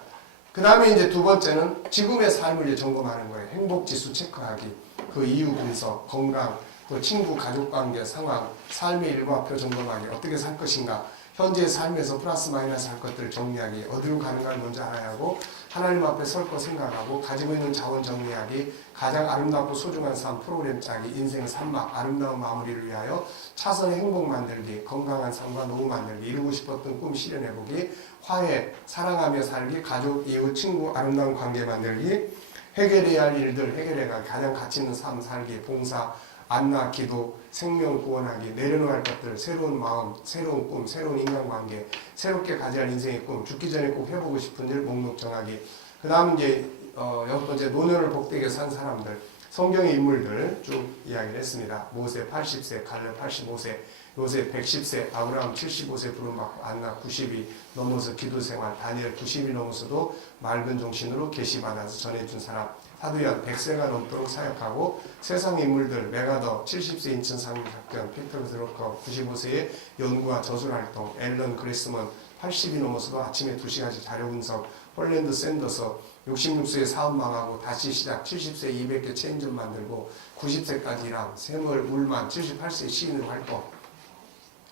그 다음에 이제 두 번째는 지금의 삶을 이제 점검하는 거예요. 행복지수 체크하기, 그 이유 분석, 건강, 또 친구, 가족관계, 상황, 삶의 일과표 점검하기, 어떻게 살 것인가, 현재의 삶에서 플러스 마이너스 할 것들을 정리하기, 어디로 가는가를 먼저 알아야 하고 하나님 앞에 설 거 생각하고 가지고 있는 자원 정리하기, 가장 아름답고 소중한 삶 프로그램 짜기, 인생 산막 아름다운 마무리를 위하여 차선의 행복 만들기, 건강한 삶과 노후 만들기, 이루고 싶었던 꿈 실현해보기, 화해, 사랑하며 살기, 가족, 이웃, 친구 아름다운 관계 만들기, 해결해야 할 일들 해결해가기, 가장 가치 있는 삶 살기, 봉사, 안나, 기도, 생명 구원하기, 내려놓을 것들, 새로운 마음, 새로운 꿈, 새로운 인간관계, 새롭게 가져야 할 인생의 꿈, 죽기 전에 꼭 해보고 싶은 일 목록 정하기. 그 다음 이제 여섯 번째 노년을 복되게 산 사람들, 성경의 인물들 쭉 이야기를 했습니다. 모세 80세, 갈렙 85세, 요셉 110세, 아브라함 75세 부름받고 안나 90이 넘어서 기도생활, 다니엘 90이 넘어서도 맑은 정신으로 계시받아서 전해준 사람, 사도연 100세가 넘도록 사역하고 세상 인물들 메가더 70세 인천 상륙작전, 피터 드로커 95세의 연구와 저술활동, 앨런 그레스먼 80이 넘어서도 아침에 2시간씩 자료 분석, 홀랜드 샌더서 66세에 사업 망하고 다시 시작, 70세 200개 체인점 만들고 90세까지 일함, 세물 울만 78세 시인으로 활동.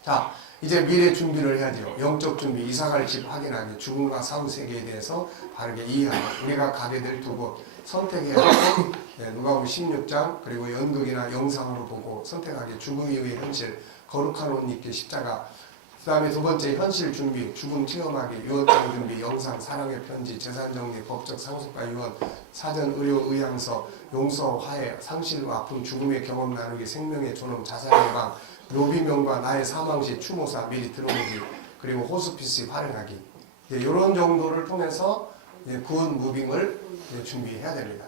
자, 이제 미래 준비를 해야죠. 영적 준비, 이사갈 집 확인하기, 죽음과 사후 세계에 대해서 바르게 이해하기, 우리가 가게 될 두 곳 선택해야 하고, 누가복음 16장, 그리고 연극이나 영상으로 보고 선택하기, 죽음 이후의 현실, 거룩한 옷 입기, 십자가. 그 다음에 두 번째 현실 준비, 죽음 체험하기, 유언장 준비, 영상, 사랑의 편지, 재산 정리, 법적 상속과 유언, 사전 의료 의향서, 용서, 화해, 상실과 아픔, 죽음의 경험 나누기, 생명의 존엄, 자살 예방, 묘비명과 나의 사망 시 추모사 미리 들어보기, 그리고 호스피스 활용하기. 이런 정도를 통해서 굿 무빙을 준비해야 됩니다.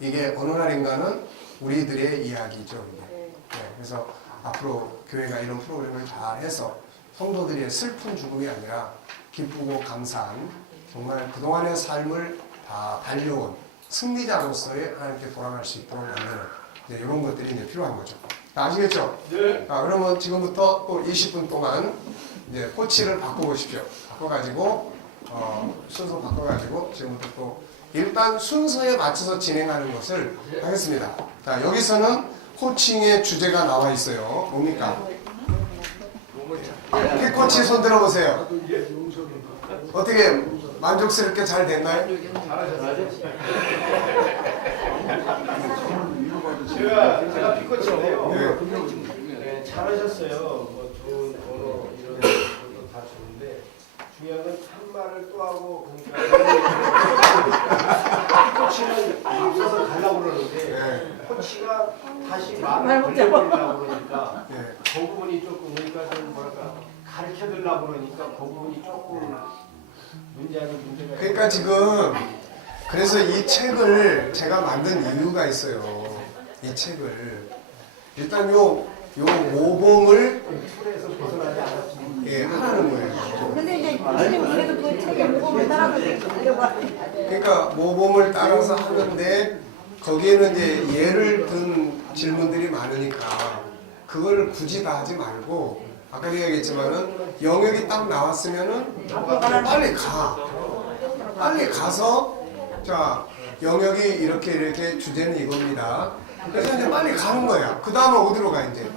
이게 어느 날인가는 우리들의 이야기죠. 그래서 앞으로 교회가 이런 프로그램을 잘 해서 성도들의 슬픈 죽음이 아니라 기쁘고 감사한, 정말 그동안의 삶을 다 달려온 승리자로서의 하나님께 돌아갈 수 있도록 만드는 이런 것들이 이제 필요한 거죠. 아시겠죠? 네. 그러면 지금부터 또 20분 동안 이제 코치를 바꿔보십시오. 바꿔가지고 순서 바꿔가지고 지금부터 또 일단 순서에 맞춰서 진행하는 것을 하겠습니다. 자, 여기서는 코칭의 주제가 나와 있어요. 뭡니까? 코치 손 들어보세요. 어떻게 만족스럽게 잘 됐나요? 제가 피코치인데요. 네. 잘하셨어요. 뭐 좋은 언어 이런 것도 다 좋은데 중요한 건 한 말을 또 하고 그러니까 피코치는 앞서서 가려고 그러는데 코치가 다시 말을 돌려보려고 그러니까 그 부분이 조금 그러니까 좀 뭐랄까 가르쳐드리려고 그러니까 그 부분이 조금 문제가 그러니까 지금 그래서 이 책을 제가 만든 이유가 있어요. 이 책을 일단 요 모범을 예, 하라는 거예요. 근데 이제 선생님 그래도 그 책에 모범을 따라서 하려고 그러니까 모범을 따라서 하는데 거기에는 이제 예를 든 질문들이 많으니까 그거를 굳이 다 하지 말고 아까 얘기했지만은 영역이 딱 나왔으면은 빨리 가서 자 영역이 이렇게 주제는 이겁니다. 그래서 이제 빨리 가는 거야. 그 다음에 어디로 가 이제?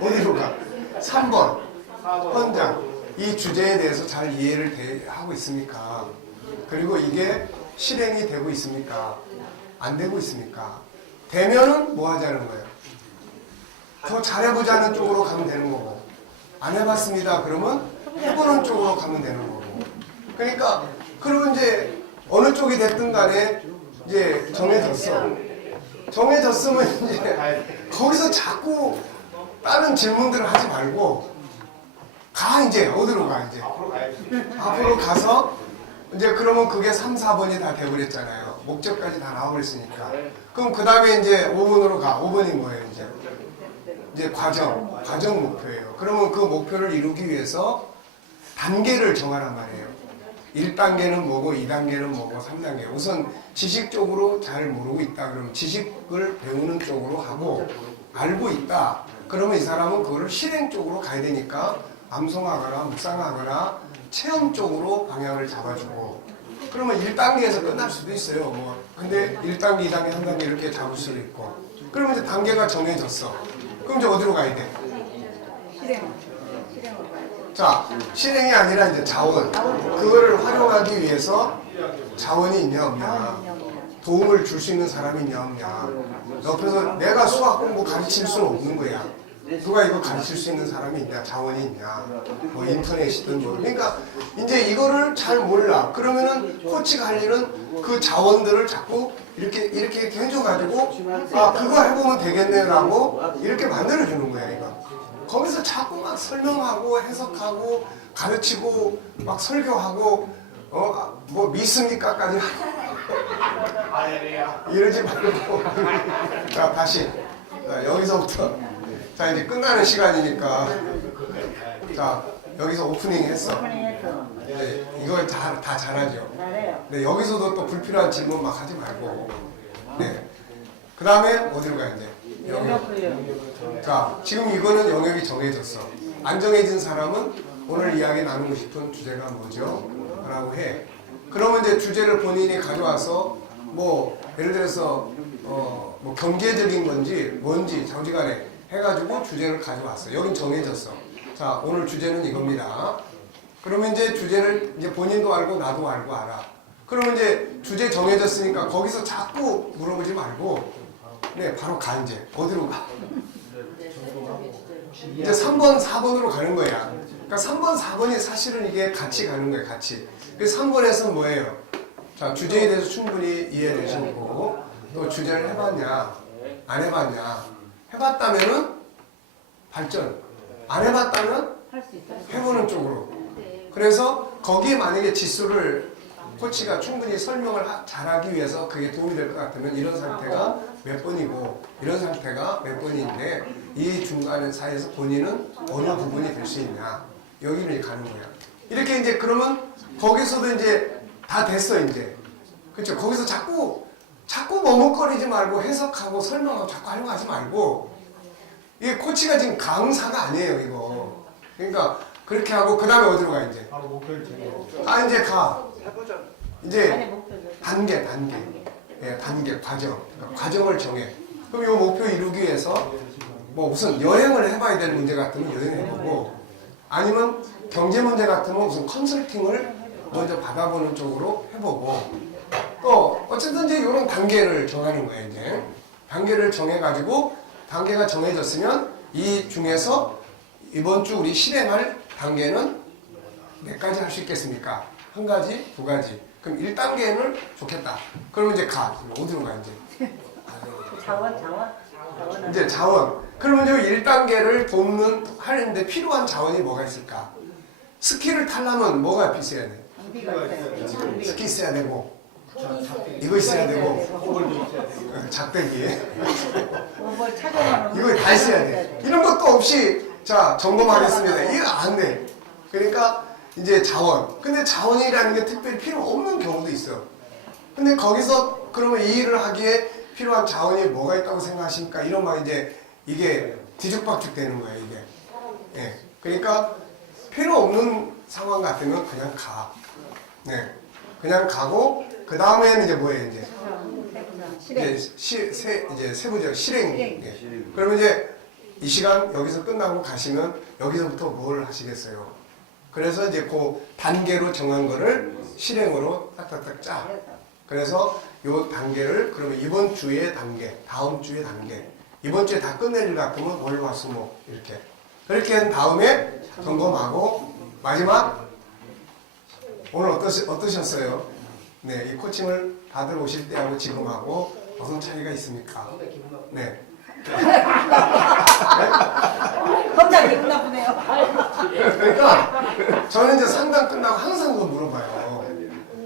어디로 가? 3번 헌장. 이 주제에 대해서 잘 이해를 하고 있습니까? 그리고 이게 실행이 되고 있습니까? 안 되고 있습니까? 되면은 뭐 하자는 거예요? 더 잘해보자는 쪽으로 가면 되는 거고, 안 해봤습니다. 그러면 해보는 쪽으로 가면 되는 거고. 그러니까 그러면 이제 어느 쪽이 됐든 간에 이제 정해졌으면 이제 거기서 자꾸 다른 질문들을 하지 말고 이제 어디로 가 이제 앞으로 가서 이제 그러면 그게 3, 4번이 다 돼버렸잖아요. 목적까지 다 나와버렸으니까. 그럼 그 다음에 이제 5번으로 가. 5번이 뭐예요 이제 과정 목표예요. 그러면 그 목표를 이루기 위해서 단계를 정하란 말이에요. 1단계는 뭐고 2단계는 뭐고 3단계. 우선 지식적으로 잘 모르고 있다. 그러면 지식을 배우는 쪽으로 하고 알고 있다. 그러면 이 사람은 그거를 실행 쪽으로 가야 되니까 암송하거나 묵상하거나 체험 쪽으로 방향을 잡아주고 그러면 1단계에서 끝날 수도 있어요. 근데 1단계, 2단계, 3단계 이렇게 잡을 수도 있고 그러면 이제 단계가 정해졌어. 그럼 이제 어디로 가야 돼? 실행으로 가야죠. 자, 실행이 아니라 이제 자원. 그거를 활용하기 위해서 자원이 있냐 없냐. 도움을 줄 수 있는 사람이 있냐 없냐. 옆에서 내가 수학 공부 가르칠 수는 없는 거야. 누가 이거 가르칠 수 있는 사람이 있냐, 자원이 있냐, 뭐 인터넷이든 뭐. 그러니까 이제 이거를 잘 몰라. 그러면은 코치가 할 일은 그 자원들을 자꾸 이렇게 해줘가지고 그거 해보면 되겠네라고 이렇게 만들어주는 거야 이거. 거기서 자꾸 막 설명하고 해석하고 가르치고 막 설교하고 뭐 믿습니까까지 이러지 말고 자 다시 여기서부터 자 이제 끝나는 시간이니까 자 여기서 오프닝 했어. 네, 이걸 다 잘하죠. 잘해요. 네, 여기서도 또 불필요한 질문 막 하지 말고. 네. 그 다음에 어디로 가야 돼? 영역. 자, 지금 이거는 영역이 정해졌어. 안 정해진 사람은 오늘 이야기 나누고 싶은 주제가 뭐죠? 라고 해. 그러면 이제 주제를 본인이 가져와서 뭐 예를 들어서 뭐 경제적인 건지 뭔지 자우지간에 해가지고 주제를 가져왔어. 여긴 정해졌어. 자, 오늘 주제는 이겁니다. 그러면 이제 주제를 이제 본인도 알고 나도 알고 알아. 그러면 이제 주제 정해졌으니까 거기서 자꾸 물어보지 말고 네, 바로 가 이제. 어디로 가? 이제 3번, 4번으로 가는 거야. 그러니까 3번, 4번이 사실은 이게 같이 가는 거예요, 같이. 그래서 3번에서는 뭐예요? 자, 주제에 대해서 충분히 이해되시고 또 주제를 해봤냐, 안 해봤냐. 해봤다면은 발전, 안 해봤다면 할 수 있어요. 해보는 쪽으로. 그래서 거기에 만약에 지수를 코치가 충분히 설명을 잘하기 위해서 그게 도움이 될 것 같으면 이런 상태가 몇 번이고 이런 상태가 몇 번인데 이 중간 사이에서 본인은 어느 부분이 될 수 있냐 여기를 가는 거야. 이렇게 이제 그러면 거기서도 이제 다 됐어 이제. 그렇죠? 거기서 자꾸 머뭇거리지 말고 해석하고 설명하고 자꾸 하려고 하지 말고 이게 코치가 지금 강사가 아니에요 이거. 그러니까 그렇게 하고 그 다음에 어디로 가 이제? 이제 가. 이제 단계. 예, 단계, 과정. 그러니까 과정을 정해. 그럼 이 목표 이루기 위해서 뭐 우선 여행을 해봐야 될 문제 같으면 여행해보고 아니면 경제 문제 같으면 우선 컨설팅을 먼저 받아보는 쪽으로 해보고 또 어쨌든 이제 이런 단계를 정하는 거예요 이제. 단계를 정해가지고 단계가 정해졌으면 이 중에서 이번 주 우리 실행할 단계는 몇 가지 할 수 있겠습니까? 한 가지, 두 가지. 그럼 1단계는 좋겠다. 그러면 이제 가. 어디로 가 이제? 자원. 이제 자원. 그러면 이제 1단계를 돕는 하는데 필요한 자원이 뭐가 있을까? 스키를 타려면 뭐가 있어야 돼? 장비가 있어요. 스키 있어야 되고 이거 있어야 되고 호불도 있어야 되고. 작대기 뭘 착용하는 이거 다 있어야 돼. 이런 것도 없이 자 점검하겠습니다. 이거 안 돼. 그러니까 이제 자원. 근데 자원이라는 게 특별히 필요 없는 경우도 있어. 근데 거기서 그러면 이 일을 하기에 필요한 자원이 뭐가 있다고 생각하십니까? 이러면 이제 이게 뒤죽박죽 되는 거예요, 이게. 예. 그러니까 필요 없는 상황 같으면 그냥 가. 네. 그냥 가고 그 다음에는 이제 뭐예요, 이제? 실행. 이제 세부적 실행. 실행. 예. 그러면 이제 이 시간 여기서 끝나고 가시면 여기서부터 뭘 하시겠어요? 그래서 이제 그 단계로 정한 거를 실행으로 딱딱딱 짜. 그래서 요 단계를 그러면 이번 주의 단계, 다음 주의 단계, 이번 주에 다 끝낼 일 같으면 월, 화, 수, 목 이렇게. 그렇게 한 다음에 점검하고 마지막 오늘 어떠셨어요? 네, 이 코칭을 다들 오실 때하고 지금하고 어떤 차이가 있습니까? 네. 혼자 기분 나쁘네요. 그러니까 저는 이제 상담 끝나고 항상 그거 물어봐요.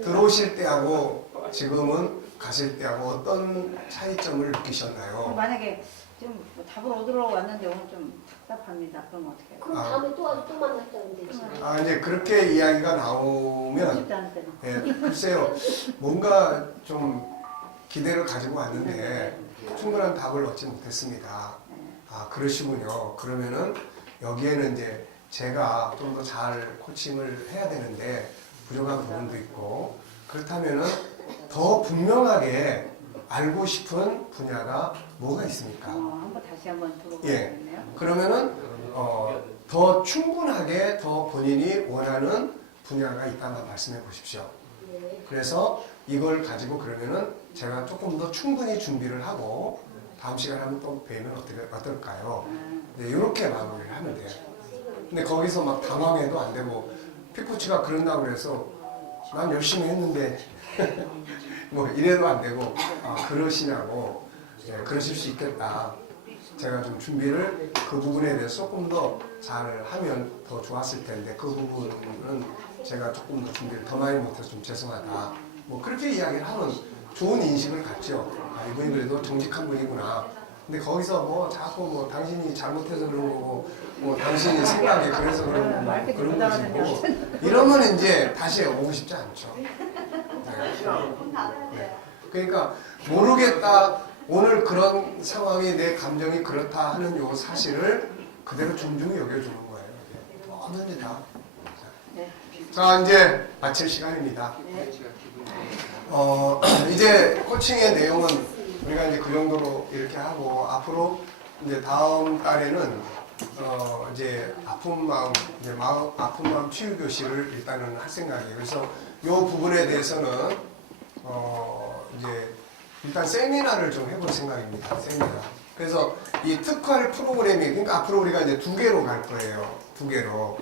들어오실 때하고 지금은 가실 때하고 어떤 차이점을 느끼셨나요? 만약에 지금 뭐 답을 얻으러 왔는데 오늘 좀 답답합니다. 그럼 어떻게 해요? 그럼 다음에 또 와서 또 만났다면 되지. 아, 이제 그렇게 이야기가 나오면 쉽지 않을 때는. 예, 글쎄요, 뭔가 좀 기대를 가지고 왔는데 충분한 답을 얻지 못했습니다. 아, 그러시군요. 그러면은 여기에는 이제 제가 좀 더 잘 코칭을 해야 되는데 부족한 부분도 있고 그렇다면은 더 분명하게 알고 싶은 분야가 뭐가 있습니까? 한번 다시 한번 예. 들어보겠네요. 그러면은 더 충분하게 더 본인이 원하는 분야가 있다면 말씀해 보십시오. 그래서 이걸 가지고 그러면은 제가 조금 더 충분히 준비를 하고 다음 시간에 한번 또 뵈면 어떨까요? 네, 이렇게 마무리를 하면 돼요. 근데 거기서 막 당황해도 안 되고 피코치가 그런다고 그래서 난 열심히 했는데 뭐 이래도 안 되고 아, 그러시냐고 예, 그러실 수 있겠다. 제가 좀 준비를 그 부분에 대해서 조금 더 잘 하면 더 좋았을 텐데 그 부분은 제가 조금 더 준비를 더 많이 못해서 좀 죄송하다. 뭐 그렇게 이야기를 하면 좋은 인식을 갖죠. 아, 이분이 그래도 정직한 분이구나. 근데 거기서 뭐 자꾸 뭐 당신이 잘못해서 그런 거고 뭐 당신이 생각이 그래서 그런 거고 뭐 그런 것이고 이러면 이제 다시 오고 싶지 않죠. 네. 그러니까 모르겠다. 오늘 그런 상황이 내 감정이 그렇다 하는 요 사실을 그대로 존중히 여겨주는 거예요. 뭐든지 다. 자, 이제 마칠 시간입니다. 이제 코칭의 내용은 우리가 이제 그 정도로 이렇게 하고 앞으로 이제 다음 달에는 이제 아픈 마음 아픈 마음 치유 교실을 일단은 할 생각이에요. 그래서 이 부분에 대해서는 이제 일단 세미나를 좀 해볼 생각입니다. 세미나. 그래서 이 특활 프로그램이 그러니까 앞으로 우리가 이제 2개로 갈 거예요. 2개로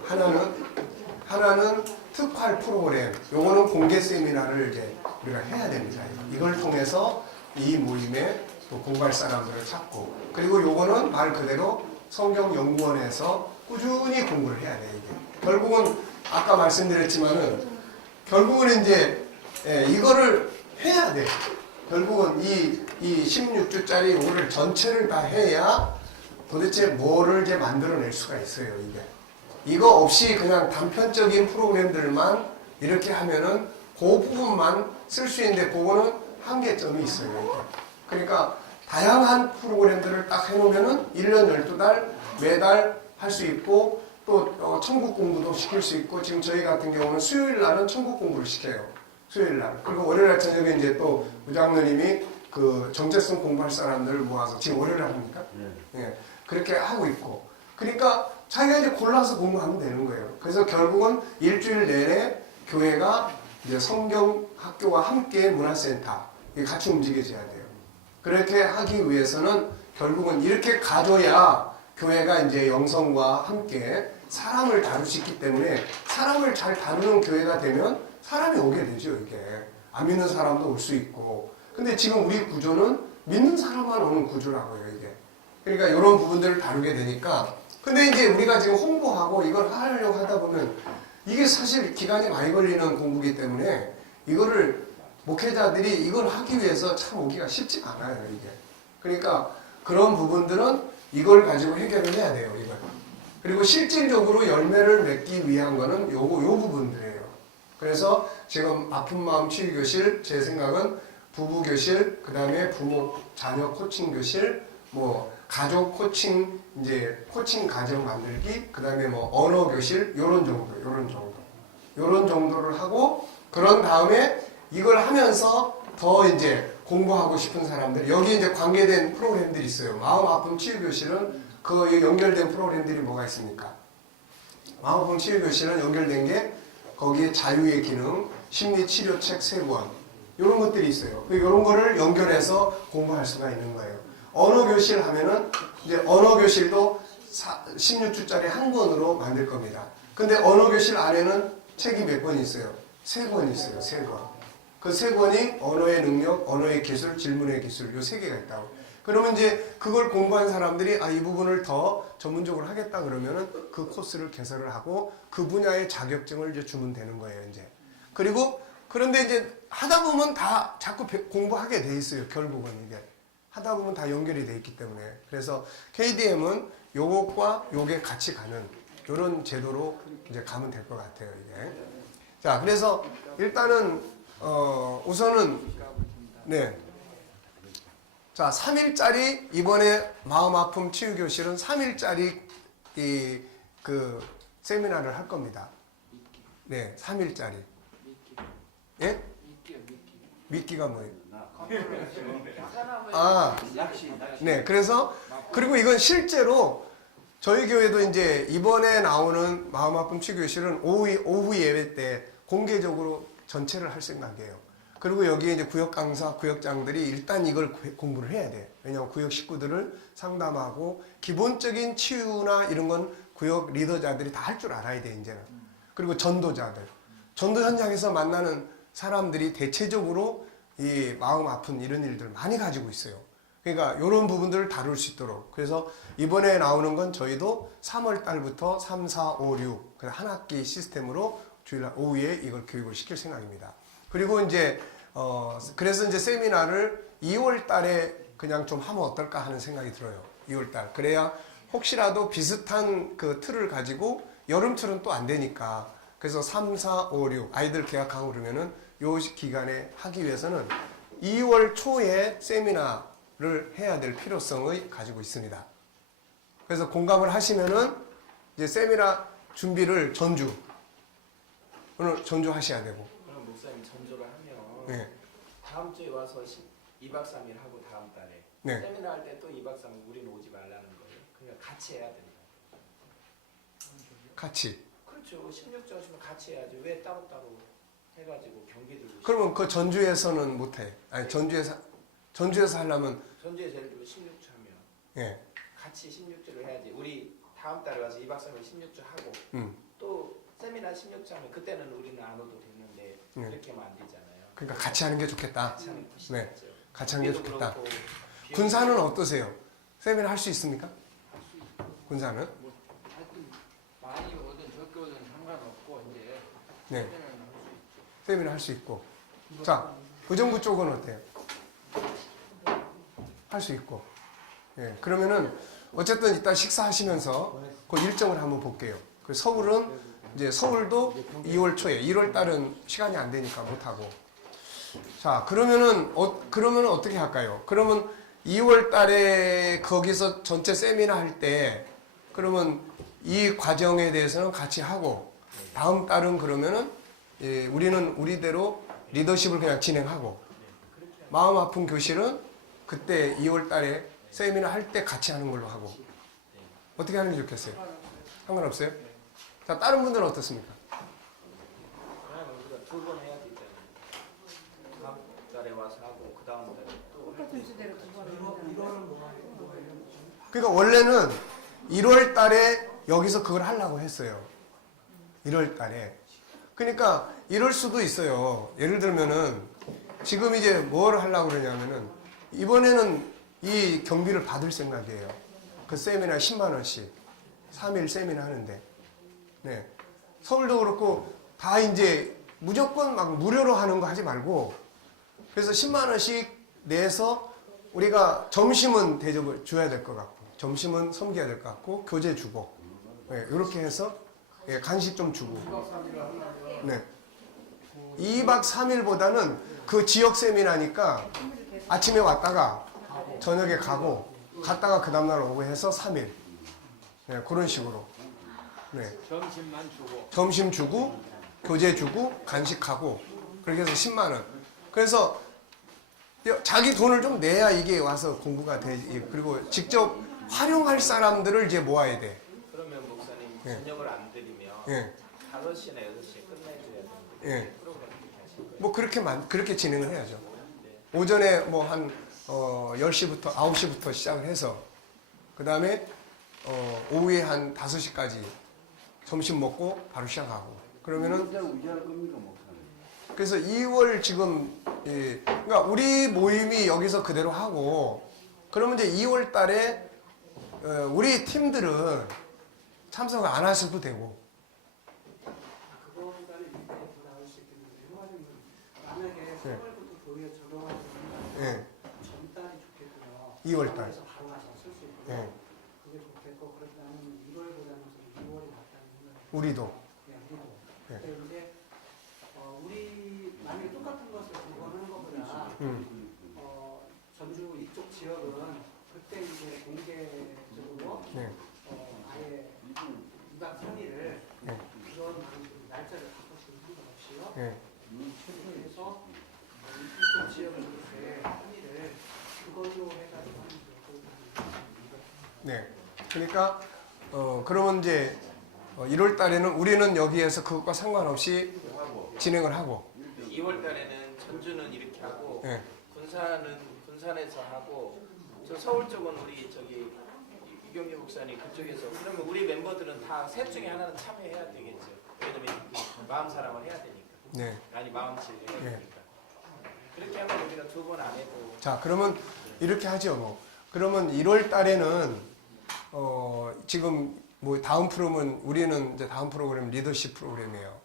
하나는 특활 프로그램. 요거는 공개 세미나를 이제 우리가 해야 됩니다. 이걸 통해서 이 모임에 또 공부할 사람들을 찾고 그리고 요거는 말 그대로 성경연구원에서 꾸준히 공부를 해야 돼요. 이게. 결국은 아까 말씀드렸지만은 결국은 이제 이거를 해야 돼. 결국은 이 16주짜리 요거를 전체를 다 해야 도대체 뭐를 이제 만들어낼 수가 있어요. 이거 없이 그냥 단편적인 프로그램들만 이렇게 하면은 그 부분만 쓸 수 있는데 그거는 한계점이 있어요. 이렇게. 그러니까 다양한 프로그램들을 딱 해놓으면은 1년 12달 매달 할 수 있고 또 천국 공부도 시킬 수 있고 지금 저희 같은 경우는 수요일 날은 천국 공부를 시켜요. 수요일 날. 그리고 월요일 날 저녁에 이제 또 부장님이 그 정체성 공부할 사람들을 모아서 지금 월요일 날 합니까? 예. 그렇게 하고 있고. 그러니까 자기가 이제 골라서 공부하면 되는 거예요. 그래서 결국은 일주일 내내 교회가 이제 성경학교와 함께 문화센터 이게 같이 움직여져야 돼요. 그렇게 하기 위해서는 결국은 이렇게 가져야 교회가 이제 영성과 함께 사람을 다룰 수 있기 때문에 사람을 잘 다루는 교회가 되면 사람이 오게 되죠. 이게 안 믿는 사람도 올 수 있고. 근데 지금 우리 구조는 믿는 사람만 오는 구조라고요. 이게. 그러니까 이런 부분들을 다루게 되니까. 근데 이제 우리가 지금 홍보하고 이걸 하려고 하다 보면 이게 사실 기간이 많이 걸리는 공부이기 때문에 이거를 목회자들이 이걸 하기 위해서 참 오기가 쉽지가 않아요, 이게. 그러니까 그런 부분들은 이걸 가지고 해결을 해야 돼요, 이걸. 그리고 실질적으로 열매를 맺기 위한 거는 요 부분들이에요. 그래서 지금 아픈 마음 치유 교실, 제 생각은 부부 교실, 그 다음에 부모 자녀 코칭 교실, 뭐 가족 코칭, 이제 코칭 가정 만들기, 그 다음에 뭐 언어 교실, 요런 정도를 하고, 그런 다음에 이걸 하면서 더 이제 공부하고 싶은 사람들, 여기 이제 관계된 프로그램들이 있어요. 마음 아픔 치유 교실은 그 연결된 프로그램들이 뭐가 있습니까? 마음 아픔 치유 교실은 연결된 게 거기에 자유의 기능, 심리 치료책 3권, 이런 것들이 있어요. 이런 거를 연결해서 공부할 수가 있는 거예요. 언어 교실 하면은 이제 언어 교실도 16주짜리 한 권으로 만들 겁니다. 근데 언어 교실 안에는 책이 몇 권 있어요? 3권 있어요. 3권. 그 3권이 언어의 능력, 언어의 기술, 질문의 기술, 요 3개가 있다고. 그러면 이제 그걸 공부한 사람들이 이 부분을 더 전문적으로 하겠다 그러면은 그 코스를 개설을 하고 그 분야의 자격증을 이제 주면 되는 거예요, 이제. 그리고 그런데 이제 하다 보면 다 자꾸 공부하게 돼 있어요, 결국은 이게. 하다 보면 다 연결이 돼 있기 때문에. 그래서 KDM은 요것과 요게 같이 가는 이런 제도로 이제 가면 될 것 같아요, 이게. 자, 그래서 일단은 우선은 네. 자, 3일짜리 이번에 마음 아픔 치유 교실은 3일짜리 그 세미나를 할 겁니다. 네, 3일짜리. 예? 미끼가 뭐예요? 네, 그래서 그리고 이건 실제로 저희 교회도 이제 이번에 나오는 마음 아픔 치유 교실은 오후 예배 때 공개적으로 전체를 할 생각이에요. 그리고 여기에 이제 구역 강사, 구역장들이 일단 이걸 공부를 해야 돼. 왜냐하면 구역 식구들을 상담하고 기본적인 치유나 이런 건 구역 리더자들이 다 할 줄 알아야 돼, 이제는. 그리고 전도자들. 전도 현장에서 만나는 사람들이 대체적으로 이 마음 아픈 이런 일들 많이 가지고 있어요. 그러니까 이런 부분들을 다룰 수 있도록. 그래서 이번에 나오는 건 저희도 3월 달부터 3, 4, 5, 6 한 학기 시스템으로 주일날 오후에 이걸 교육을 시킬 생각입니다. 그리고 이제 그래서 이제 세미나를 2월 달에 그냥 좀 하면 어떨까 하는 생각이 들어요. 2월 달. 그래야 혹시라도 비슷한 그 틀을 가지고 여름철은 또 안 되니까. 그래서 3, 4, 5, 6 아이들 개학하고 그러면은 요 기간에 하기 위해서는 2월 초에 세미나를 해야 될 필요성을 가지고 있습니다. 그래서 공감을 하시면은 이제 세미나 준비를 오늘 전주 하셔야 되고. 그럼 목사님 전조를 하면 네. 다음 주에 와서 2박 3일 하고 다음 달에 네. 세미나 할 때 또 2박 3일 우리는 오지 말라는 거예요. 그러니까 같이 해야 된다. 같이. 그렇죠. 16주 하시면 같이 해야지. 왜 따로따로 해가지고 경기 들고 그러면 그 전주에서는 못해. 아니 전주에서 하려면 전주에 예를 들어 16주 하면 예. 같이 16주를 해야지. 우리 다음 달에 와서 2박 3일 16주 하고 또 세미나 16주 하면 그때는 우리는 안 오도 됐는데 이렇게 하면 안 되잖아요. 그러니까 같이 하는 게 좋겠다. 같이 하는 게 훨씬 네. 낫죠. 같이 하는 게 경기도 좋겠다. 그렇고, 군사는 어떠세요? 세미나 할 수 있습니까? 군사는? 하여튼 많이 오든 적게 오든 상관없고 이제 네. 세미나 할 수 있고. 자, 의정부 쪽은 어때요? 할 수 있고. 예. 그러면은 어쨌든 이따 식사하시면서 그 일정을 한번 볼게요. 그 서울은 이제 서울도 2월 초에 1월 달은 시간이 안 되니까 못 하고. 자, 그러면 어떻게 할까요? 그러면 2월 달에 거기서 전체 세미나 할 때 그러면 이 과정에 대해서는 같이 하고 다음 달은 그러면은 우리는 우리대로 리더십을 그냥 진행하고 마음 아픈 교실은 그때 2월 달에 세미나 할 때 같이 하는 걸로 하고 어떻게 하는 게 좋겠어요? 상관없어요? 자, 다른 분들은 어떻습니까? 그러면 우리가 2번 해야 되잖아요. 다음 달에 와서 하고 그 다음 달에 또 똑같은 주제로 2번 하는 그러니까 원래는 1월 달에 여기서 그걸 하려고 했어요. 1월 달에. 그러니까 이럴 수도 있어요. 예를 들면은 지금 이제 뭘 하려고 그러냐면은 이번에는 이 경비를 받을 생각이에요. 그 세미나 10만 원씩 3일 세미나 하는데. 네. 서울도 그렇고 다 이제 무조건 막 무료로 하는 거 하지 말고 그래서 10만 원씩 내서 우리가 점심은 대접을 줘야 될 것 같고, 점심은 섬겨야 될 것 같고, 교재 주고, 이렇게 해서 간식 좀 주고. 네. 2박 3일보다는 그 지역 세미나니까 아침에 왔다가 저녁에 가고, 갔다가 그 다음날 오고 해서 3일. 네, 그런 식으로. 네. 점심만 주고. 점심 주고, 교재 주고, 간식하고, 그렇게 해서 10만 원. 그래서 자기 돈을 좀 내야 이게 와서 공부가 되지. 그리고 직접 활용할 사람들을 이제 모아야 돼. 그러면 목사님 예. 저녁을 안 드리면 예. 5시나 6시에 끝내줘야 되는데 예. 프로그램 어떻게 하실 거예요? 뭐 그렇게 진행을 해야죠. 오전에 뭐 한 10시부터 9시부터 시작을 해서 그 다음에 오후에 한 5시까지 점심 먹고 바로 시작하고 그러면은 그래서 2월 지금 그러니까 우리 모임이 여기서 그대로 하고 그러면 이제 2월 달에 우리 팀들은 참석을 안 하셔도 되고 그거보다는 이게 더 나을 수 있겠는데 만약에 네. 3월부터 교회에 적용하는 예. 전달이 좋겠고요. 2월 달. 그래서 바로 가서 쓸 수 있고요. 예. 그게 좋겠고 그래서 나는 1월보다는 2월이 낫다는 생각이 우리도 네, 우리도. 예. 근데 이제 우리 만약에 똑같은 것을 공부하는 것보다 전주 이쪽 지역은 그때 이제 공개적으로 예. 아예 2박 3일을 예. 그런 방식으로 날짜를 바꿔주는 상관없이요. 예. 그래서 이쪽 지역은 이렇게 3일을 그걸로 해가지고 하는 게 네. 그러니까 그러면 이제 1월 달에는 우리는 여기에서 그것과 상관없이 진행을 하고 2월 달에는 전주는 이렇게 하고 예. 군산에서 하고 저 서울 쪽은 우리 저기 이경재 목사님 그쪽에서 그러면 우리 멤버들은 다 셋 중에 하나는 참여해야 되겠죠. 왜냐면 마음 사랑을 해야 되니까. 네. 아니 마음치를 해야 네. 되니까. 그렇게 하면 우리가 2번 안 해도 자, 그러면 이렇게 하죠, 뭐. 그러면 1월 달에는 지금 뭐 다음 프로그램은 우리는 이제 다음 프로그램 리더십 프로그램이에요.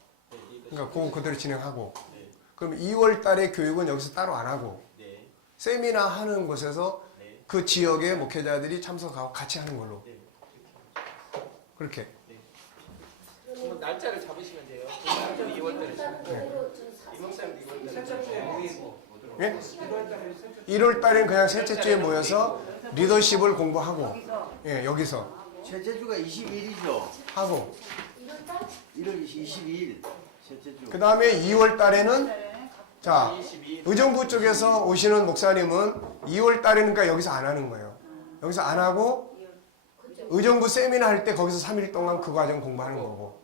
그러니까 그거 그대로 진행하고. 네. 그럼 2월 달에 교육은 여기서 따로 안 하고 네. 세미나 하는 곳에서 네. 그 지역의 목회자들이 참석하고 같이 하는 걸로. 네. 그렇게. 그럼 날짜를 잡으시면 돼요. 군산도 2월 달에 잡고 이 목사님도 2월 달에 셋째 주에 모이고 예? 1월 달에 셋째 1월 달엔 그냥 셋째 주에 모여서 리더십을 공부하고 여기서 예, 여기서 셋째 주가 22일이죠. 하고 1월 22일 셋째 주. 그 다음에 2월 달에는 자 22일 의정부 쪽에서 오시는 목사님은 2월 달이니까 여기서 안 하는 거예요. 여기서 안 하고 의정부 세미나 할 때 거기서 3일 동안 그 과정 공부하는 거고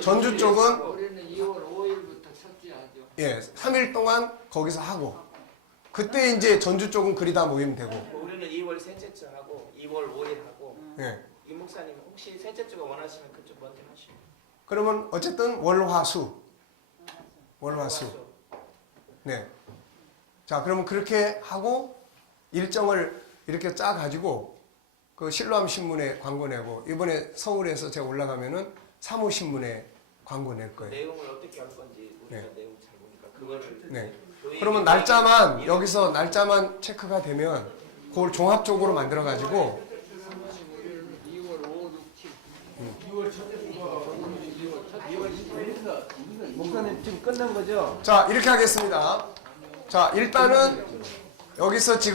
전주 쪽은 우리는 2월 5일부터 첫째 하죠. 예 3일 동안 거기서 하고 그때 이제 전주 쪽은 그리다 모이면 되고 우리는 2월 셋째 주 하고 2월 5일 하고 예 이 목사님 혹시 셋째 주가 원하시면 그쪽 먼저 하시고 그러면 어쨌든 월화수 네. 자, 그러면 그렇게 하고 일정을 이렇게 짜 가지고 그 실로암 신문에 광고 내고 이번에 서울에서 제가 올라가면은 사무 신문에 광고 낼 거예요. 내용을 어떻게 할 건지 우리가 네. 내용 잘 보니까 그거를 네. 교육에 그러면 날짜만 여기서 날짜만 체크가 되면 그걸 종합적으로 만들어 가지고 2월 5, 6, 7. 목사님 지금 끝난 거죠? 자, 이렇게 하겠습니다. 자, 일단은 여기서 지금